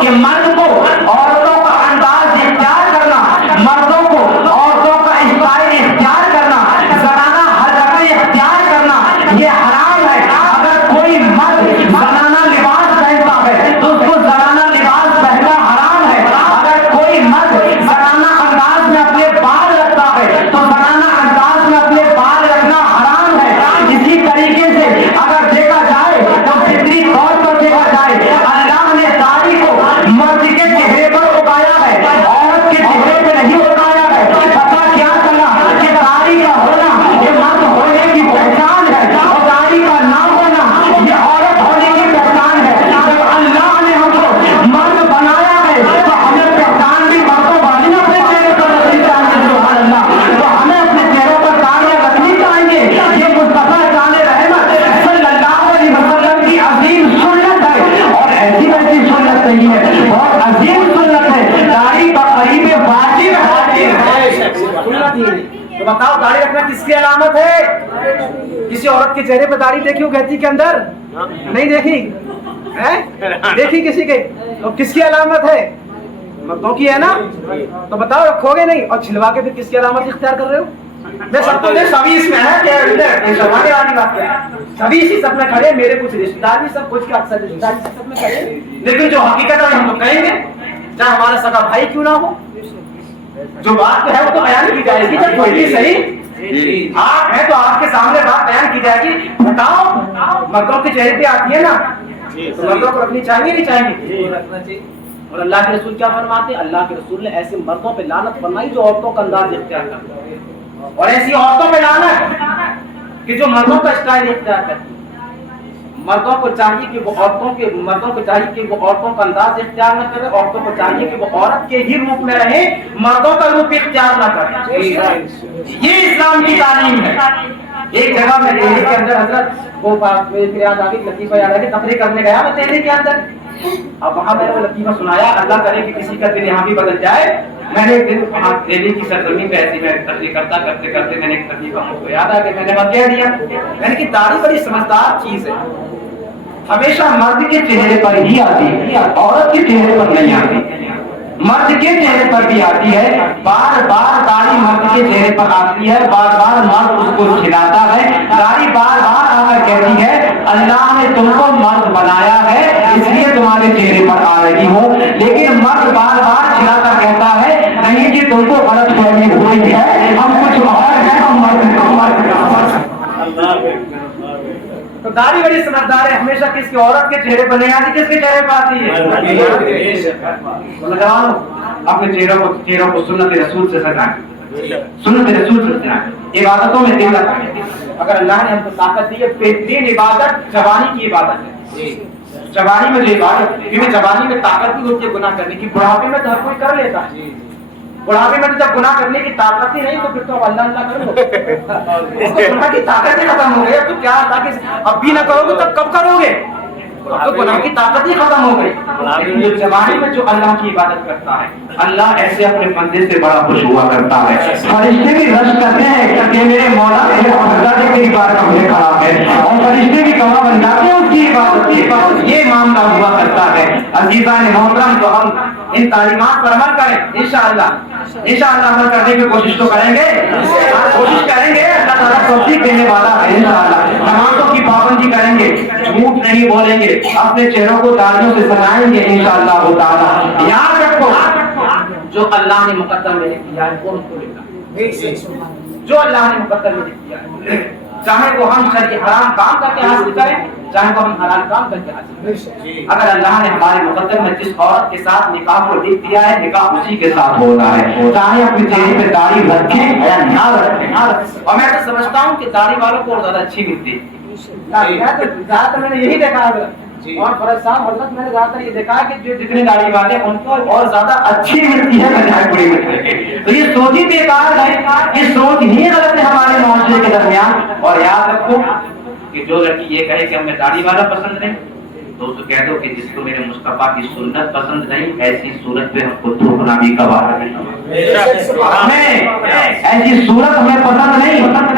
کہ مرد کو عورتوں کا انداز اختیار کرنا، مردوں کو عورتوں کا اسٹائل اختیار کرنا، زنانہ حرکتیں اختیار کرنا یہ حرام ہے۔ اگر کوئی مرد زنانہ لباس پہنتا ہے تو اس کو زنانہ لباس پہننا حرام ہے، اگر کوئی مرد زنانہ انداز میں اپنے بال رکھتا ہے تو زنانہ انداز میں اپنے بال رکھنا حرام ہے۔ اسی طریقے سے اگر دیکھا جائے تو فطری طور پر دیکھا جائے اللہ نے داڑھی کو مرد کے چہرے پر اگایا ہے، عورت کے چہرے پہ نہیں اگایا ہے۔ پتہ کیا چلا کہ داڑھی کا ہونا یہ مرد ہونے کی پہچان ہے، اور داڑھی کا نہ ہونا یہ عورت ہونے کی پہچان ہے۔ جب اللہ نے ہم کو مرد بنایا ہے تو ہمیں پہچان بھی مردوں والی اپنے چہرے پر رکھنی چاہیے، سبحان اللہ، تو ہمیں اپنے چہروں پر داڑیاں رکھنی چاہیے۔ یہ مصطفیٰ جان رحمت صلی اللہ علیہ وسلم کی عظیم سنت ہے، اور ایسی ویسی سنت نہیں ہے، بہت عظیم سنت ہے، داڑھی بقریب واجب ہے، سنت یہ ہے۔ تو بتاؤ داڑھی رکھنا کس کی علامت ہے؟ کسی عورت کے چہرے پہ داڑھی دیکھی ہو گہتی کے اندر؟ نہیں دیکھی؟ دیکھی کسی کے؟ تو کس کی علامت ہے؟ مردوں کی ہے نا؟ تو بتاؤ رکھو گے نہیں، اور چھلوا کے پھر کس کی علامت اختیار کر رہے ہو؟ میں سب کو سبھی اس میں ہے کہ شرمانے والی بات ہے. سبھی اسی سب میں کھڑے, میرے کچھ رشتے دار بھی سب کچھ کے اکثر رشتے دار سب میں کھڑے, لیکن جو حقیقت ہے ہم تو کہیں گے, چاہے ہمارا سگا بھائی کیوں نہ ہو. جو بات ہے وہ تو بیان کی جائے گی, جب کوئی بھی صحیح آپ ہے تو آپ کے سامنے بات بیان کی جائے گی. بتاؤ مردوں کے چہرے پہ آتی ہے نا, تو مردوں کو رکھنی چاہیے نہیں چاہیے, رکھنا چاہیے. اور اللہ کے رسول کیا فرماتے ہیں؟ اللہ کے رسول نے ایسے مردوں پہ لعنت فرمائی جو عورتوں کا انداز اختیار کرتے ہیں, اور ایسی عورتوں پہ لعنت کہ جو مردوں کا اسٹائل اختیار کرتی ہیں. مردوں کو چاہیے کہ وہ عورتوں کا انداز اختیار نہ کرے, عورتوں کو چاہیے کہ وہ عورت کے ہی روپ میں رہے, مردوں کا روپ اختیار نہ کرے. یہ اسلام کی تعلیم ہے. ایک جگہ میں دہلی کے اندر حضرت وہ یاد آ گئی, لطیفہ یاد آ گئی, تقریر کرنے گیا میں دہلی کے اندر. اب وہاں میں نے وہ لطیفہ سنایا, اللہ کرے کہ کسی کا دل یہاں بھی بدل جائے. میں نے ایک دن وہاں دہلی کی سرزمین پہ ایسی میں تقریر کرتے میں نے ایک لطیفہ مجھ کو یاد آ گیا, میں نے وہاں کہہ دیا, میں نے کہ داڑھی بڑی سمجھدار چیز ہے, ہمیشہ مرد کے چہرے پر ہی آتی ہے, عورت کے چہرے پر نہیں آتی. مرد کے چہرے پر بھی آتی ہے, بار بار داڑھی مرد کے چہرے پر آتی ہے, بار بار مرد اس کو کھلاتا ہے. داڑھی بار بار آ کر کہتی ہے اللہ نے تم کو مرد بنایا ہے اس لیے تمہارے چہرے پر آ رہی ہو, لیکن مرد بار بار کھلاتا کہتا ہے نہیں کہ تم کو غلط فہمی ہوئی ہے, ہم کچھ اور ہیں, ہم مرد. تو داڑھی بڑی سمجھدار ہے, ہمیشہ کس کی عورت کے چہرے پر نہیں آتی, کس کے چہرے پر آتی ہے. اپنے چہروں کو سنت رسول سے سجائیں, سنت رسول سے سجائیں. عبادتوں میں دل لگائیں. اگر اللہ نے ہم کو طاقت دی ہے, بہترین عبادت جوانی کی عبادت ہے. جوانی میں جو عبادت, کیونکہ جوانی میں طاقت بھی ہوتی ہے گناہ کرنے کی, بڑھاپے میں تو ہر کوئی کر لیتا ہے. بڑھاپے میں تو جب گناہ کرنے کی طاقت ہی نہیں تو پھر تو اللہ اللہ کرو, اس کو گناہ کی طاقت ہی ختم ہو گئی. تو کیا اب بھی نہ کرو گے تب کب کرو گے, تو گناہ کی طاقت ہی ختم ہو گئی. لیکن جو جوانی میں جو اللہ کی عبادت کرتا ہے, اللہ ایسے اپنے بندے سے بڑا خوش ہوا کرتا ہے. فرشتے بھی رش کرتے ہیں کہ میرے مولا میرے بندہ نے میری عبادت مجھے خراب ہے, اور فرشتے بھی گواہ بن جاتے ہیں اس کی عبادت کی. یہ معاملہ ہوا کرتا ہے. عزیزان محترم, تو ہم ان تعلیمات پر عمل کریں انشاءاللہ عمل کرنے کی کوشش تو کریں گے, اللہ تعالیٰ توفیق دینے والا ہے انشاءاللہ. نمازوں کی پابندی کریں گے, جھوٹ نہیں بولیں گے, اپنے چہروں کو داڑھیوں سے سجائیں گے انشاءاللہ تعالیٰ. یاد رکھو جو اللہ نے مقدر میں لکھ دیا ہے وہ کو لکھا, جو اللہ نے مقدر میں لکھ دیا ہے, چاہے وہ ہم شرعی حرام کام کر کے حاصل کریں, چاہے وہ ہم حلال کام کر کے حاصل کریں. اگر اللہ نے ہمارے مقدر میں جس عورت کے ساتھ نکاح کو لکھ دیا ہے, نکاح اسی کے ساتھ ہوتا ہے, چاہے اپنے چہرے پہ داڑھی رکھیں یا نہ رکھیں. اور میں تو سمجھتا ہوں کہ داڑھی والوں کو زیادہ اچھی ملتی ہے. زیادہ میں نے یہی دیکھا ہے, اور فرض صاحب حضرت میں نے زیادہ تر یہ دیکھا کہ جو جتنے داڑھی والے ان کو اور زیادہ اچھی ملتی ہے بجائے بڑی ملنے کے. تو یہ سوچ ہی بیکار ہے, یہ سوچ ہی غلط ہے ہمارے معاشرے کے درمیان. اور یاد رکھو کہ جو لڑکی یہ کہے کہ ہمیں داڑھی والا پسند نہیں, تو اس کو کہہ دو کہ جس کو میرے مصطفیٰ کی سنت پسند نہیں, ایسی صورت پہ ہم کو تھوکنا بھی گوارا نہیں. ایسی صورت ہمیں پسند نہیں,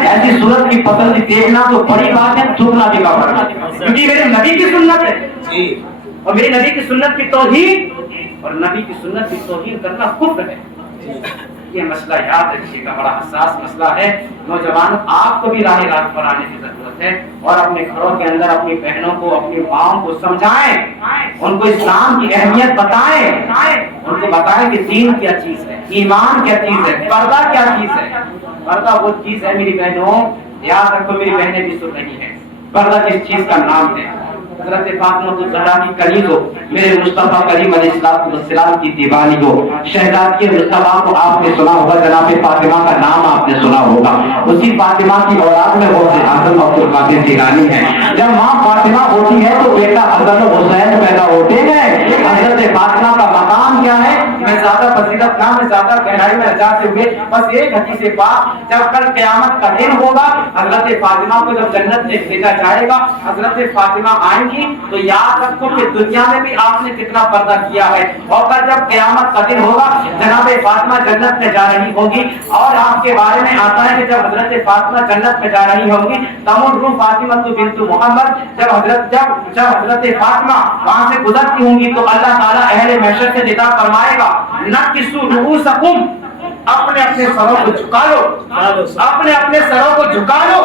ایسی صورت کی پسند دیکھنا تو بڑی بات ہے, تھوکنا بھی گوارا نہیں, کیونکہ میرے نبی کی سنت ہے, اور میری نبی کی سنت کی توہین, اور نبی کی سنت کی توہین کرنا کفر ہے. یہ مسئلہ یاد رکھیے گا, بڑا حساس مسئلہ ہے. نوجوانوں, آپ کو بھی راہ راست پر آنے کی ضرورت ہے, اور اپنے گھروں کے اندر اپنی بہنوں کو, اپنی ماؤں کو سمجھائیں, ان کو اسلام کی اہمیت بتائیں, ان کو بتائیں کہ دین کیا چیز ہے, ایمان کیا چیز ہے, پردہ کیا چیز ہے. پردہ وہ چیز ہے میری بہنوں, یاد رکھو, میری بہنیں بھی سن رہی ہیں, پردہ کس چیز کا نام ہے. حضرت فاطمہ الزہرا کی کنیز ہو, میرے مصطفیٰ کریم علیہ السلام کی دیوانی ہو, شہزادی مصطفیٰ کو آپ نے سنا ہوگا, جناب فاطمہ کا نام آپ نے سنا ہوگا. اسی فاطمہ کی اولاد میں غوث اعظم عبد القادر جیلانی ہے. جب ماں فاطمہ ہوتی ہے تو بیٹا حسن حسین پیدا ہوتے ہیں. حضرت فاطمہ کا مقام کیا ہے, میں زیادہ فضیلت نہ, میں زیادہ گہرائی میں جاتے ہوئے بس ایک حدیث پاک, جب کل قیامت کا دن ہوگا, حضرت فاطمہ کو جب جنت میں بھیجا جائے گا, حضرت فاطمہ آئیں گی, تو یاد رکھو کہ دنیا میں بھی آپ نے کتنا پردہ کیا ہے, اور کل جب قیامت کا دن ہوگا جناب فاطمہ جنت میں جا رہی ہوگی. اور آپ کے بارے میں آتا ہے کہ جب حضرت فاطمہ جنت میں جا رہی ہوگی, تمر فاطمہ بنت محمد, جب حضرت فاطمہ وہاں سے گزرتی ہوں گی تو اللہ تعالیٰ اہل محشر سے ندا فرمائے گا, نکسوا رؤوسکم, अपने अपने सरों को झुका लो, अपने अपने सरों को झुका लो,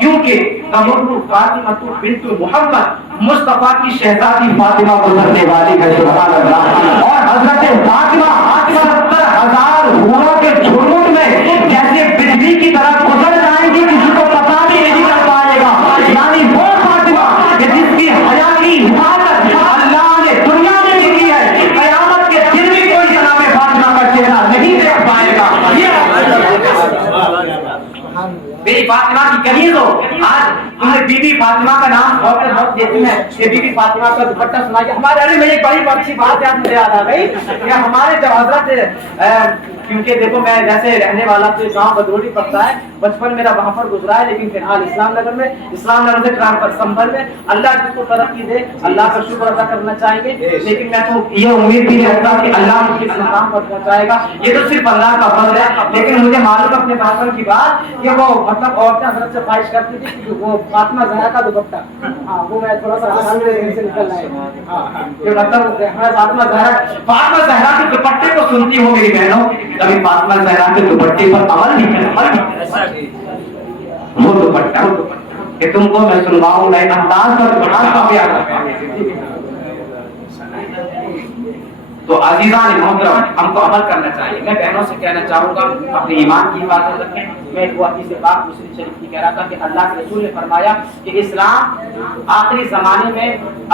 क्योंकि तमुर्रु फातिमा बिन्तु मोहम्मद मुस्तफा की शहजादी फातिमा गुजरने वाली है। सुभान अल्लाह। और हजरत फातिमा 70,000 हूरों के झुंड में जैसे बिजली की तरह गुजर जाएंगी, किसी को पता भी नहीं कर पाएगा। यानी वो फातिमा कि जिसकी हया की हिफाजत अल्लाह ने दुनिया में भी की है, कयामत के दिन भी कोई जनाब फातिमा का चेहरा नहीं देख पाएगा। मेरी फातिमा की कनीज हो, आज तुम्हें बीबी फातिमा का नाम बहुत देती है, ये बीबी फातिमा का दुपट्टा सुनाइए हमारे। अरे मेरी बड़ी अच्छी बात याद मुझे याद आ गई कि हमारे जब हजरत, क्योंकि देखो मैं वैसे रहने वाला तो गांव बदरोली पड़ता है, बचपन मेरा वहां पर गुजरा है, लेकिन फिलहाल इस्लाम नगर से ट्रांसफर संभल में, अल्लाह जिसको तरक्की दे अल्लाह का शुक्र अदा करना चाहेंगे। लेकिन मैं तो ये उम्मीद भी नहीं रखता कि अल्लाह मुझे मुकाम पर पहुंचाएगा, ये तो सिर्फ अल्लाह का फजल है। लेकिन मुझे मालूम अपने बचपन की बात कि वो मतलब औरतें हजरत से ख्वाहिश करती थी कि वो फातिमा ज़हरा का दुपट्टा, हाँ वो मैं थोड़ा सा से निकल आया, मतलब फातिमा ज़हरा के दुपट्टे को सुनती हो मेरी बहनों, कभी फातिमा ज़हरा के दुपट्टे पर अमल नहीं किया। वो दुपट्टा कि तुमको मैं सुनवाऊं नए अंदाज पर। तो अजीज़ान मोहतरम, हमको अमल करना चाहिए। मैं बहनों से कहना चाहूँगा अपने ईमान की हिफाजत रखें। मैं एक हदीस पाक मुस्लिम शरीफ की कह रहा था कि अल्लाह के रसूल ने फरमाया कि इस्लाम आखिरी ज़माने में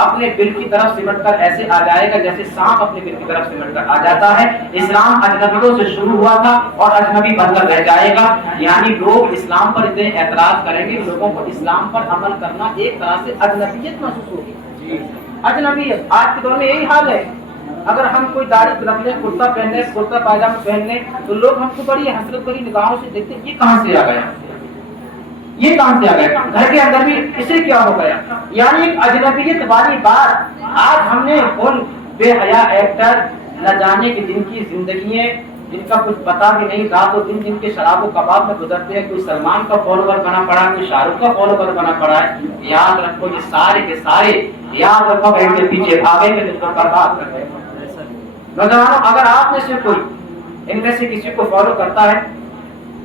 अपने बिल की तरफ सिमट कर ऐसे आ जाएगा जैसे सांप अपने बिल की तरफ सिमट कर आ जाता है। इस्लाम अजनबियों से शुरू हुआ था और अजनबी बनकर रह जाएगा। यानी लोग इस्लाम पर इतने एतराज़ करेंगे, लोगों को इस्लाम पर अमल करना एक तरह से अजनबियत महसूस होगी। अजनबियत आज के दौर में यही हाल है। अगर हम कोई दाढ़ी रख लें, कुर्ता पहन लें, कुर्ता पायजामा पहन लें, तो लोग हमको बड़ी हसरत भरी निगाहों से देखते हैं, ये कहाँ से आ गया, ये कहाँ से आ गया, घर के अंदर भी इसे क्या हो गया। यानी एक अजनबियत वाली बात आज हमने उन बेहया एक्टर न जाने की जिनकी जिंदगी जिनका कुछ पता भी नहीं, रातों दिन जिनके शराब व कबाब में गुजरते हैं, कोई सलमान का फॉलोवर बना पड़ा, कोई शाहरुख का फॉलोवर बना पड़ा है। याद रखो ये सारे के सारे याद रखो इनके पीछे भागेंगे जिनको बर्बाद कर देंगे। नौजवानों, अगर आप में से कोई इनमें से किसी को फॉलो करता है,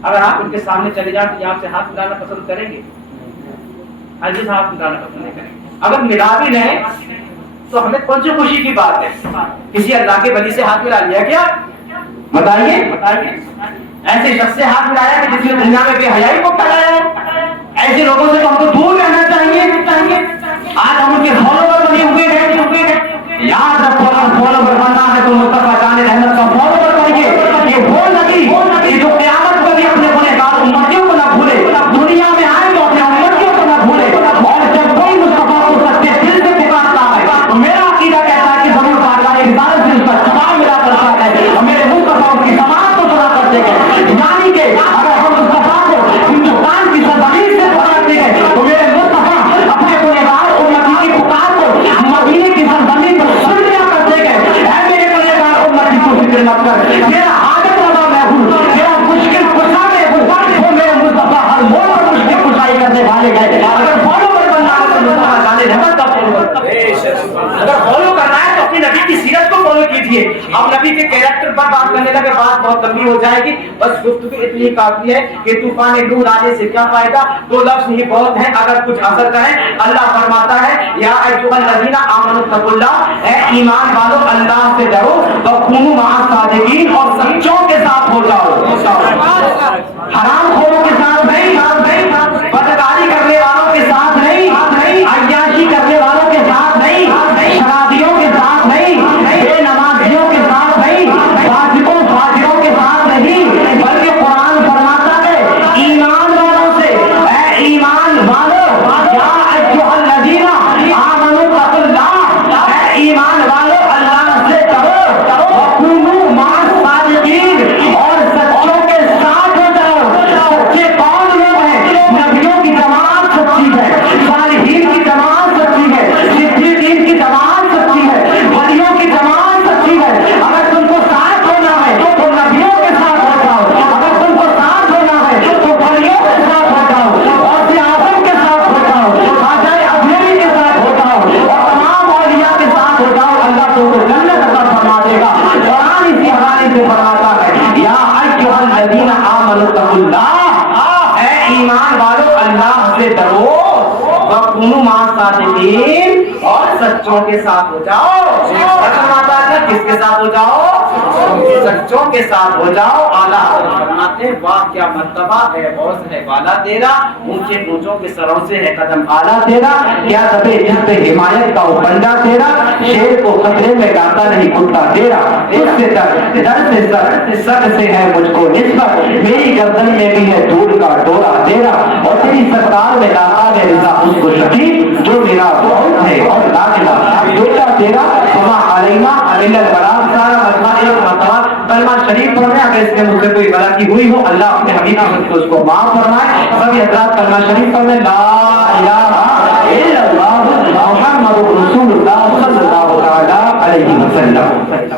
अगर आप उनके सामने चले जाए तो आपसे हाथ मिलाना पसंद करेंगे? हरगिज़ हाथ मिलाना पसंद नहीं करेंगे। अगर मिला भी नहीं तो हमें कौन सी खुशी की बात है? किसी अल्लाह के वली से हाथ मिला लिया क्या? बताइए बताइए। ऐसे शख्स से हाथ मिलाया कि जिसने दुनिया में बेहयाई को फैलाया है। ऐसे लोगों से तो हमको दूर रहना चाहिए। आज हम उनके फॉलोवर बने हुए हैं। याद रखो, अगर फॉलोवर बनना है तो मुस्तफा जाने रहमत का फॉलोवर बनिए। ये वो नबी जो क़यामत में भी अपने गुनहगार उम्मतियों को ना भूले, दुनिया में आए तो अपने उम्मतियों को ना भूले। और जब कोई मुस्तफा को सच्चे दिल से पुकारता है तो मेरा अकीदा कहता है कि जरूर बारगाह इबादत से उसका जवाब मिला करता है और मेरे मुस्तफा उसकी समाज को सुना करते हैं। यानी कि अगर हम मुस्तफा को हिंदुस्तान की सरजमीन से पुकारते हैं तो मेरे मुस्तफा अपने गुनहगार उम्मती की पुकार को मदीने की सरजमीन पर सुन लिया करते हैं। ऐ मेरे गुनहगार उम्मती को फिक्र मत कर, तेरा हाजत रवा मैं हूँ, तेरा मुश्किल कुशा मैं हूँ। वो मेरे मुस्तफा हर मोड़ पर मुश्किल कुशाई करने वाले हैं। अगर फॉलोवर बनना है तो मुस्तफा जाने रहमत का फॉलोवर, अगर फॉलो करना है तो अपने नबी की सीरत को फॉलो कीजिए। अब नबी के कैरेक्टर पर बात करने लगे बात बहुत लंबी हो जाएगी, बस गुफ्तगू इतनी काफी है कि तूफान नूह आने से क्या फायदा। दो लफ्ज ही बहुत हैं, अगर कुछ असर करें। अल्लाह फरमाता है या अय्युहल्लज़ीना आमनु तक़ुल्लाह, ऐ ईमान वालों अल्लाह से डरो, वकूनू मअ सादिकीन, और सच्चों के साथ हो जाओ। हरामखोरों के साथ नहीं, बदकारी करने वालों के साथ नहीं, अय्याशी करने वालों के साथ नहीं, शराबियों के साथ नहीं, बेनमाजियों के साथ नहीं, फासिकों फाजिरों के साथ नहीं, बल्कि कुरान फरमाता है ईमान वालों से, ऐ ईमान वालों, या अय्युहल्लज़ीना आमनु तक़ुल्लाह, ऐ ईमान वालों अल्लाह से डरो, वकूनू मअ सादिकीन, और वकुनु मां सादिकीन, और सच्चों के साथ हो जाओ। फरमाता है किसके साथ हो जाओ? सच्चों के साथ हो जाओ। आला हज़रत फरमाते हैं वाह क्या मर्तबा है, गौस है वाला तेरा, ऊंचे ऊंचों के सरों से है कदम आला तेरा, क्या दबे जिस पे हिमायत का वो बंदा तेरा, शेर को खतरे में लाता नहीं कुत्ता तेरा, उससे डर से सर से है मुझको निस्बत, मेरी गर्दन में भी है धूल का डोरा तेरा, और तेरी सरकार में लाता है रिजा उसको शकीब, जो मेरा बहुत है और लाखला बेटा तेरा, सुबह अलैना अनिल बरात। सारा मजमा एक मरतबा कलमा शरीफ पढ़ रहे हैं। अगर इसमें मुझसे कोई गलती हुई हो अल्लाह अपने हबीब को उसको माफ फरमाए। सभी हज़रात कलमा शरीफ पढ़ रहे हैं, ला इलाहा इल्लल्लाह मुहम्मदुर रसूलुल्लाह सल्लल्लाहु अलैहि वसल्लम।